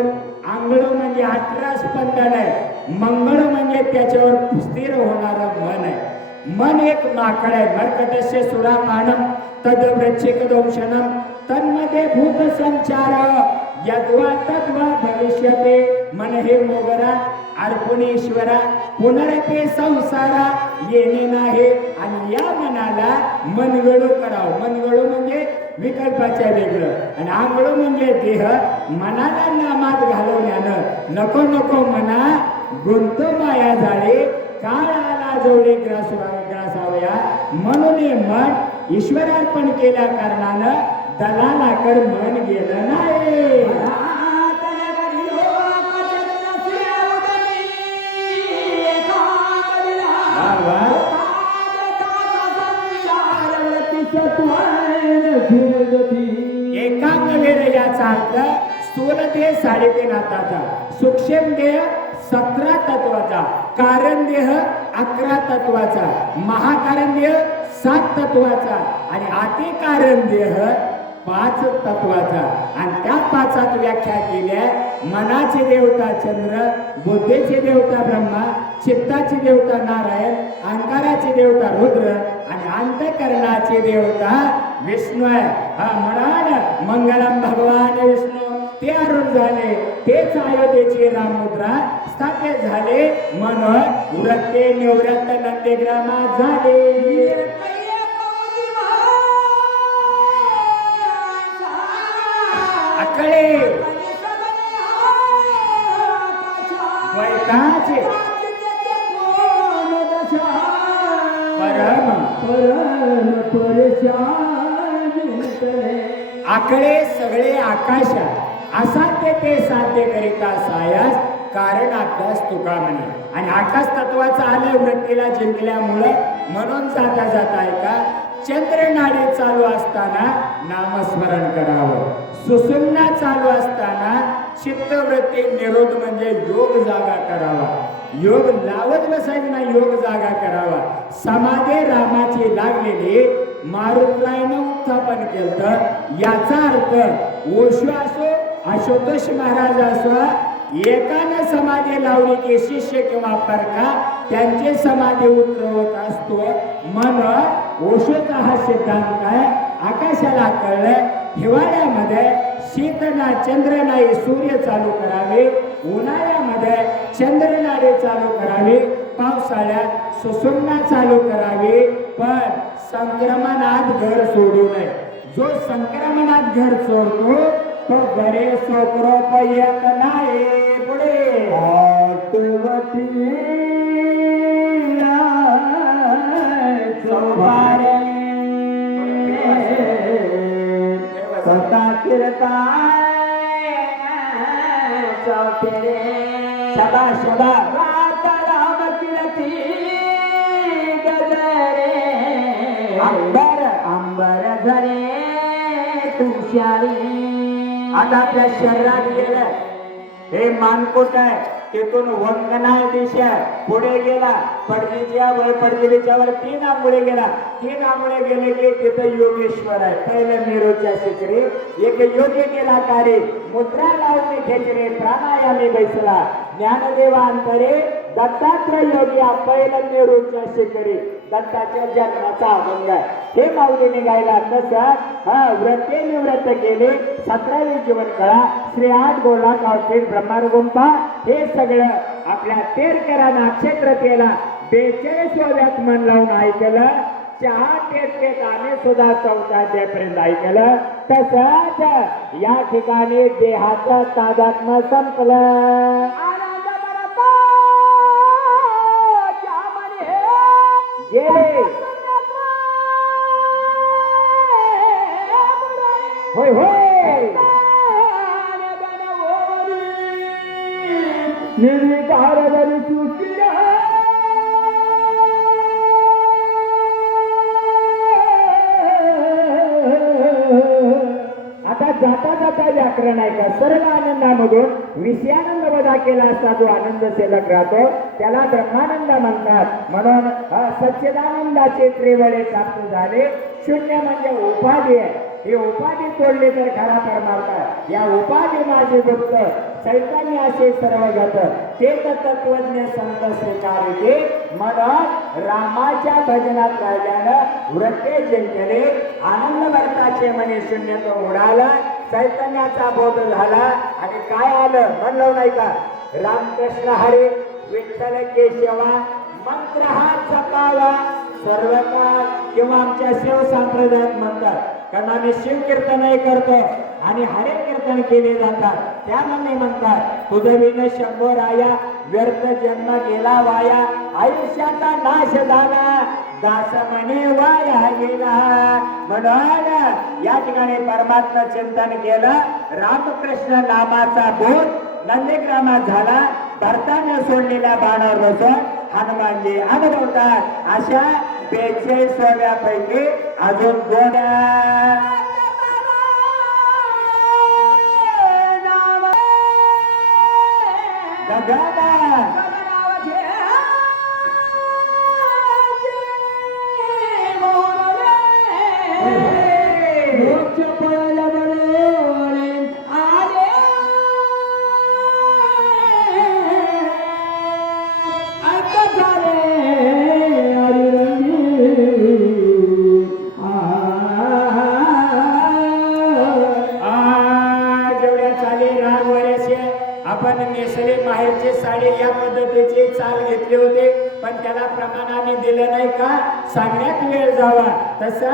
आंगळू म्हणजे 18 स्पंदन आहे. मंगळू म्हणजे त्याच्यावर स्थिर होणारं मन आहे. मन एक माकड आहे. मर्कटस्य सुरामानम तद्वृच्छिक दंशनम तन्मध्ये भूत संचार यद्वा तद्वा भविष्यते. मन हे मोगरा अर्पणेश्वरा पुनरपे संसारा येणे नाही. आणि या मनाला मनगळू करावं. मनगळू म्हणजे विकल्पाच्या वेगळं आणि आंगळू म्हणजे देह. मनाला नामात घालवण्यानं नको नको मना गुंतो माया झाले. काळ आला जोडे ग्रासावया. म्हणून मन ईश्वरार्पण केल्या कारणानं दलालाकड मन गेलं नाही. एकांग वेळ याचा अर्थ स्थूल देह 3.5 हाताचा, सूक्ष्म देह 17 तत्वाचा, कारण देह 11 तत्वाचा, महाकारण देह 7 तत्वाचा आणि आती कारण देह 5 तत्वाचा. आणि त्या 5 व्याख्या केल्या. मनाची देवता चंद्र, बुद्धीची देवता ब्रह्मा, चित्ताची देवता नारायण, अहंकाराची देवता रुद्र आणि अंतःकरणाची देवता विष्णू आहे. हा म्हणून मंगलम भगवान विष्णू ते अरुण झाले, तेच अयोध्येची राममुद्रा स्थापित झाले. म्हणून व्रते निवृत्त नंदीग्रामात झाले. अकळे द्वैताचे परम आकडे सगळे आकाशा असाध्य ते साध्य करिता सायास कारण अभ्यास तुका म्हणे. आणि आकाश तत्वाचा आलय वृत्तीला जिंकल्यामुळं म्हणून जाता जाता ऐका चंद्र नाडी चालू असताना नामस्मरण करावं. सुसुम्ना चालू असताना चित्तवृत्ती निरोध म्हणजे योग जागा करावा. योग लावत बसायचं नाही, योग जागा करावा. समाधी रामाची लागलेली मारुतरायनं उत्थापन केलं. याचा अर्थ ओशो असो आशुतोष महाराज असो एकानं समाधी लावली की शिष्य किंवा परका त्यांचे समाधी उतरवत असतो. म्हणून ओशोचा हा सिद्धांत काय आकाशाला कळलं. हिवाळ्यामध्ये शीत ना चंद्र नाही सूर्य चालू करावे, उन्हाळ्यामध्ये चंद्रनाडे चालू करावे, पावसाळ्यात सुसुम्ना चालू करावी. पण संक्रमणात घर सोडू नये. जो संक्रमणात घर सोडतो तो बरे सोपरोप येत नाही. पुढे अंबर धरे तुषारी. आता आपल्या शरीरात गेलं हे मानकोट आहे, तिथून वंकनाळ दिशा पुढे गेला पडदिलीच्या वर 3 आंबुळे गेला. 3 आंबुळे गेले की तिथं योगेश्वर आहे. पहिलं मेरूच्या शिखरी एक योगी केला कार्य मुद्रा लावून खेचरे प्राणायामी बैसला. ज्ञानदेवा अंतरे दत्तात्रय योगी पहिलं मेरूच्या शिखरी दत्ताच्या जन्माचा अभंग आहे. हे माऊली निघायला तसं व्रते निवृत्त केले. 17वी जीवन कळा श्री 8 गोला कावटेट ब्रह्मांड गुंफा हे सगळं आपल्या तेरकरा नक्षत्र केला. 42व्यात मन लावून ऐकलं. चहा पेट आम्ही सुद्धा 4था अध्यायापर्यंत ऐकलं. तसंच या ठिकाणी देहाचं तादात्म्य संपलं. गेले होय होय निर्विकार बरी सुखिया. आता जाता जाता व्याकरण आहे का सर्व आनंदामधून विषयानंद वजा केला असता जो आनंद शिल्लक राहतो त्याला ब्रह्मानंद म्हणतात. म्हणून सच्चिदानंदाचे त्रिवळे प्राप्त झाले. शून्य म्हणजे उपाधी आहे. ही उपाधी तोडली तर खरा परमार्थ आहे. या उपाधी माझे गुप्त चैतन्य असे सर्वगत ते तत्वज्ञ संत स्वीकारिते. म्हणून रामाच्या भजनात राहिल्यानं व्रते जिंकले. आनंद भरताचे म्हणे शून्य तो उडाला. चैतन्याचा बोध झाला आणि काय आलं म्हणलं नाही का रामकृष्ण हरी विठ्ठल केशवा मंत्र हा जपावा सर्व काळ किंवा आमच्या शिव संप्रदायात म्हणतात. कारण आम्ही शिव कीर्तनही करतो आणि हरे कीर्तन केले जातात. त्यामध्ये म्हणतात तुझं विन शंभो राया व्यर्थ जन्म गेला वाया आयुष्याचा नाश झाला दास म्हणे वाया गेला. म्हणून या ठिकाणी परमात्मा चिंतन केलं. रामकृष्ण नामाचा बोध नंदीग्रामात झाला. भरताने सोडलेल्या बाणावर बसून हनुमानजी अनुभवतात. अशा 42व्या पैकी अजून 2 मोर आपण नेसले माहेरचे साडे या पद्धतीचे चाल घेतले होते, पण त्याला प्रमाणाने दिलं नाही का सांगण्यात वेळ जावा. तसा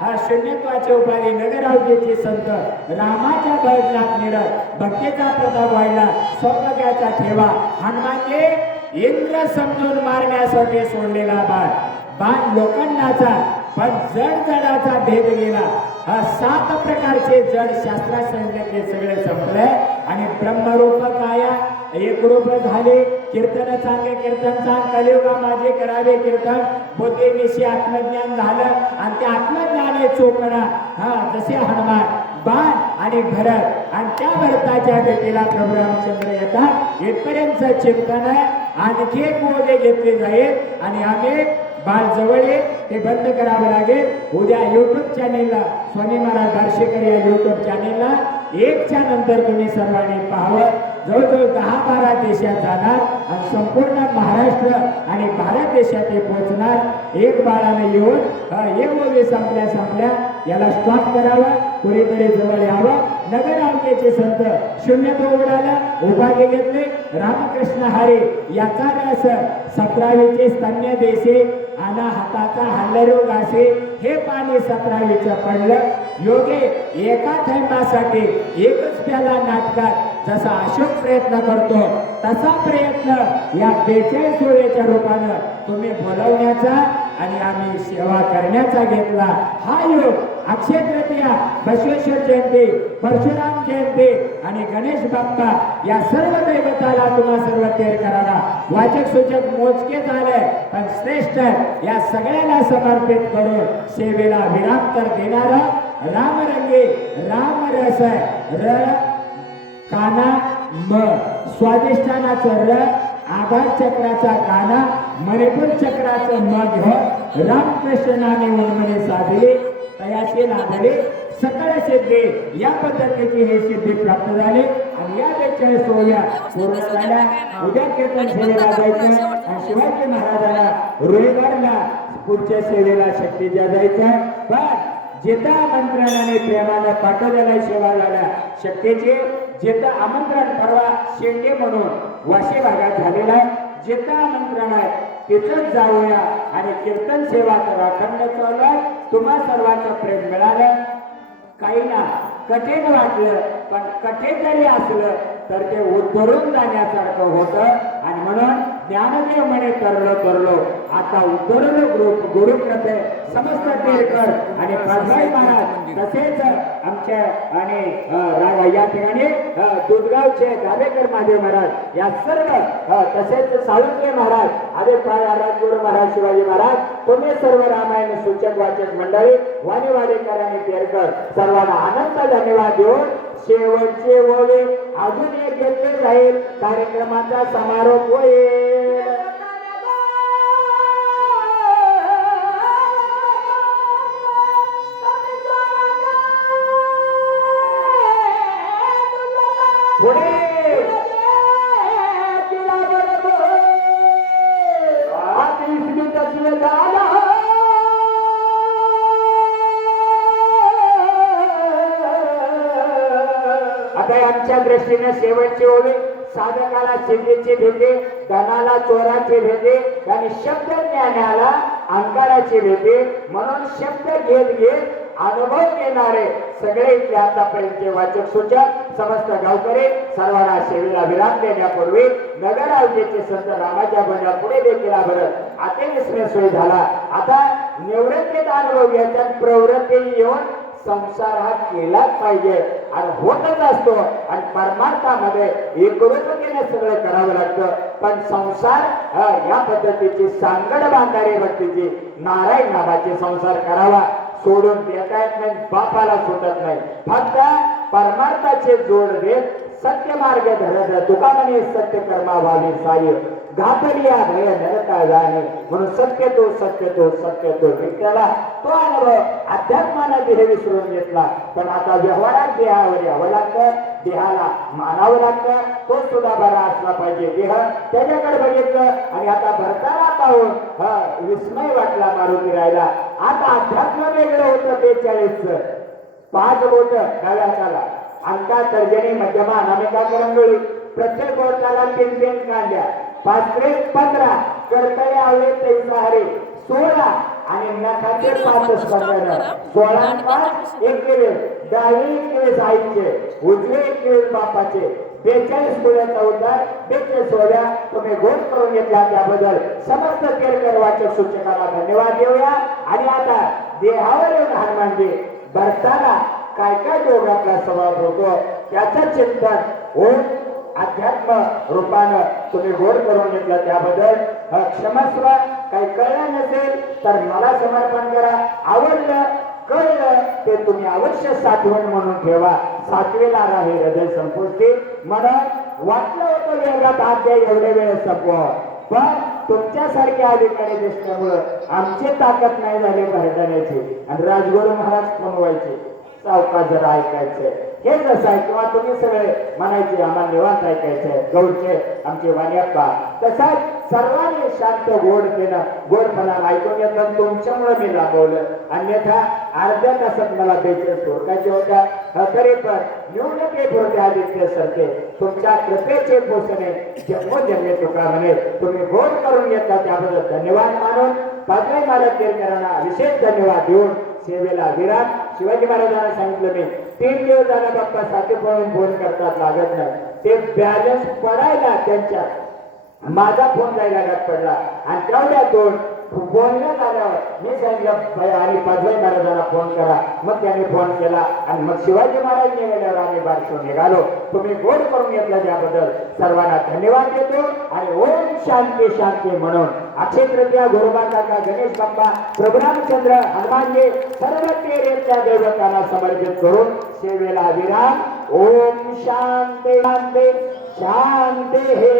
हा शून्यत्वाचे उपाधी नगरावतीचे संत रामाच्या भजनात निरत भक्तीचा प्रताप व्हायला सौभाग्याचा ठेवा. हनुमाने इंद्र समजून मारण्यासाठी सोडलेला बाण लोखंडाचा, पण जड जडाचा भेद गेला. हा 7 प्रकारचे जड शास्त्रात सांगितले सगळे संपले आणि ब्रह्मरूप काया एक रूप झाले. कीर्तन चांगले कीर्तन सांग, कलियुगा माझे करावे कीर्तन. बुद्धीविषयी आत्मज्ञान झालं आणि ते आत्मज्ञाने चोखणा. हा जसे हनुमान बाण आणि भरत आणि त्या भरताच्या भेटीला प्रभू रामचंद्र येतात. इथपर्यंत चिंतन आहे. आणखी एक ओझे घेतले जाईल आणि आम्ही बाळ जवळ ते बंद करावं लागेल. उद्या युट्यूब चॅनेलला स्वामी महाराज बार्शीकर या युट्यूब चॅनेलला 1च्या नंतर तुम्ही सर्वांनी पाहावं. जवळजवळ 10-12 देशात जाणार आणि संपूर्ण महाराष्ट्र आणि भारत देशात हे पोहोचणार. एक बाळाने येऊन हे ओझे संपल्या याला स्टॉप करावा. कोणीतरी जवळ यावं. नगर आमचे संत शून्यत्व उडालं, उभागे घेतले. रामकृष्ण हरी याचा रस 17वीचे स्तन्य देशे आना हाताचा हल्लरोग असे. हे पाणी 17वीचं पडलं. योगे एका थैंबासाठी एकच प्याला नाटकात जसा अशोक प्रयत्न करतो तसा प्रयत्न या 42 वेळेच्या रूपानं तुम्ही बोलवण्याचा आणि आम्ही सेवा करण्याचा घेतला. हा योग अक्षय तृतीया, बसवेश्वर जयंती, परशुराम जयंती आणि गणेश बाप्पा या सर्व दैवताला तुम्हा सर्व तेर करावा. वाचक सूचक मोजके झाले पण श्रेष्ठ या सगळ्याला समर्पित करून सेवेला विराम तर देणारा रामरंगे रामरस र काना म स्वादिष्ठानाचं र आधार चक्राचा काना मणिपूर चक्राचं म घेऊन रामकृष्णाने उन्मने साधले तयाशी लाभले सकळ सिद्धी. या पद्धतीची हे सिद्धी प्राप्त झाली आणि या 42 सोहळ्या पूर्ण झाल्या. उद्या कीर्तन सेवेला जायचं आणि शिवाजी महाराजांना रविवारला पुढच्या सेवेला शक्ती द्या जायचं. पण जिथं आमंत्रणाने प्रेमानं पाठवलेला सेवा झाल्या शक्तीची. जिथं आमंत्रण परवा शेंडे म्हणून वाशी भागात झालेला आहे. जिथं आमंत्रण आहे तिथंच जाऊया आणि कीर्तन सेवा करा. अखंड चालू आहे. तुम्हा सर्वांचं प्रेम मिळालं. काही ना कठीण वाटलं पण कठीण जरी असलं तर ते उद्धरून जाण्यासारखं होतं आणि म्हणून ज्ञानदेव म्हणे तरलो आता उद्धरलो गुरुकृपे समस्त तेरकर आणि प्रभाई महाराज तसेच आमच्या आणि या ठिकाणी दुधगावचे गावेकर महादेव महाराज या सर्व तसेच साळुंके महाराज आदे राजगुरू महाराज शिवाजी महाराज तुम्ही सर्व रामायण सूचक वाचक मंडळी वाणीवाडेकर आणि तेरकर सर्वांना अनंत धन्यवाद देऊन शेवटचे ओवे अजून एक घेतले जाईल. कार्यक्रमाचा समारोप होईल. पुढे आता आमच्या दृष्टीने शेवटची ओवी साधकाला सिद्धीची भेटे, धनाला चोराची भेटे आणि शब्द ज्ञानाला अंकाराची भेटे. म्हणून शब्द घेत अनुभव घेणारे सगळे इथले आतापर्यंतचे वाचक सूचक समस्त गावकरी सर्वांना सेवेला विराम देण्यापूर्वी नगर आवजेचे संत रामाच्या बंडा पुढे देखील भरत आता विस्मय सोय झाला. आता निवृत्तीत अनुभव घ्यायचा प्रवृत्ती येऊन संसार हा केलाच पाहिजे आणि होतच असतो आणि परमार्थामध्ये एकरूपतेने सगळं करावं लागतं. पण संसार या पद्धतीची सांगड बांधारी भक्तीची नारायण नामाचे संसार करावा. सोडून देता येत नाही, बापाला सुटत नाही. फक्त परमार्थाचे जोड देत सत्य मार्ग धरत तुका म्हणे सत्य कर्मा व्हावी साय घातलिया भय नरता जाणे. म्हणून सत्य तो विठ्ठला तो अनुभव अध्यात्मानं देह विसरून घेतला. पण आता व्यवहारात देहावर यावं लागतं, देहाला मानावं लागतं. तो सुद्धा बरा असला पाहिजे. देह त्याच्याकडे बघितलं आणि आता भरताना पाहून विस्मय वाटला मारुती राहिला. आता अध्यात्म वेगळं होतं. 42 5 बोट डाव्या हाताला अंका तर्जनी मध्यमा अनामिका करंगळी प्रत्येक गोष्टाला 3 कांद्या 5-15 करतळे आवळे 16 आणि नखाचे 5 स्कंदन 16-5 21 डावी 21 आईचे उजवे 21 बापाचे 42 मुलाचा उद्धार 42 सोहळ्या तुम्ही गोड करून घेतला त्याबद्दल समस्त केरकर वाचक सूचकाला धन्यवाद देऊया. आणि आता देहावर येऊन हनुमानजी भरताना काय काय योग आपला स्वभाव होतो त्याचं चिंतन होऊन अध्यात्म रूपानं तुम्ही गोड करून घेतलं त्याबद्दल क्षमस्व. काही कळलं नसेल तर मला समर्पण करा. आवडलं कळलं ते तुम्ही अवश्य साठवण म्हणून ठेवा. 7वेला आहे हृदय संपुष्टी म्हणून वाटलं होतं वेगात अध्याय एवढे वेळ संपवा पण तुमच्यासारखे अधिकारी दिसल्यामुळं आमची ताकद नाही झाली भरडण्याची आणि राजगुरू महाराज फोन व्हायचे सावकाश जरा ऐकायचे हे जसं आहे किंवा तुम्ही सगळे म्हणायचे आम्हाला निवांत ऐकायचे गौडचे आमचे वाण्याप्पा तसाच सर्वांनी शांत गोड केलं गोडपणा ऐकून घेतलं तुमच्यामुळे मी लाभवलं. अन्यथा अर्ध्या तासात मला बेचेस ओळखायचे होत्या तरी पण न्यूनते पुरते आदित्य सरके तुमच्या कृपेचे पोषणे जन्मोजन्मे तुका म्हणे तुम्ही गोड करून घेतला त्याबद्दल धन्यवाद मानून पाचव्या मालक केरकरांना विशेष धन्यवाद देऊन सेवेला विराम. शिवाजी महाराजांना सांगितलं मी 3 दिवस झाला बाप्पा साथे पळून फोन करतात लागत नाही ते बॅलन्स पडायला त्यांच्यात माझा फोन जायला लागत पडला आणि तेवढ्या 2 बोलणं झाल्यावर मी सांगितलं आणि पाचव्या महाराजांना फोन करा. मग त्यांनी फोन केला आणि मग शिवाजी महाराज निघाल्यावर आम्ही बारशो निघालो. तुम्ही गोड करून घेतला त्याबद्दल सर्वांना धन्यवाद देतो आणि ओम शांती शांती म्हणून अक्षय तृतीया गुरुबाचा गणेश बाप्पा प्रभुरामचंद्र हनुमानजी सर्व तेरेच्या दैवतांना समर्पित करून सेवेला विराम. ओम शांती शांती शांती हे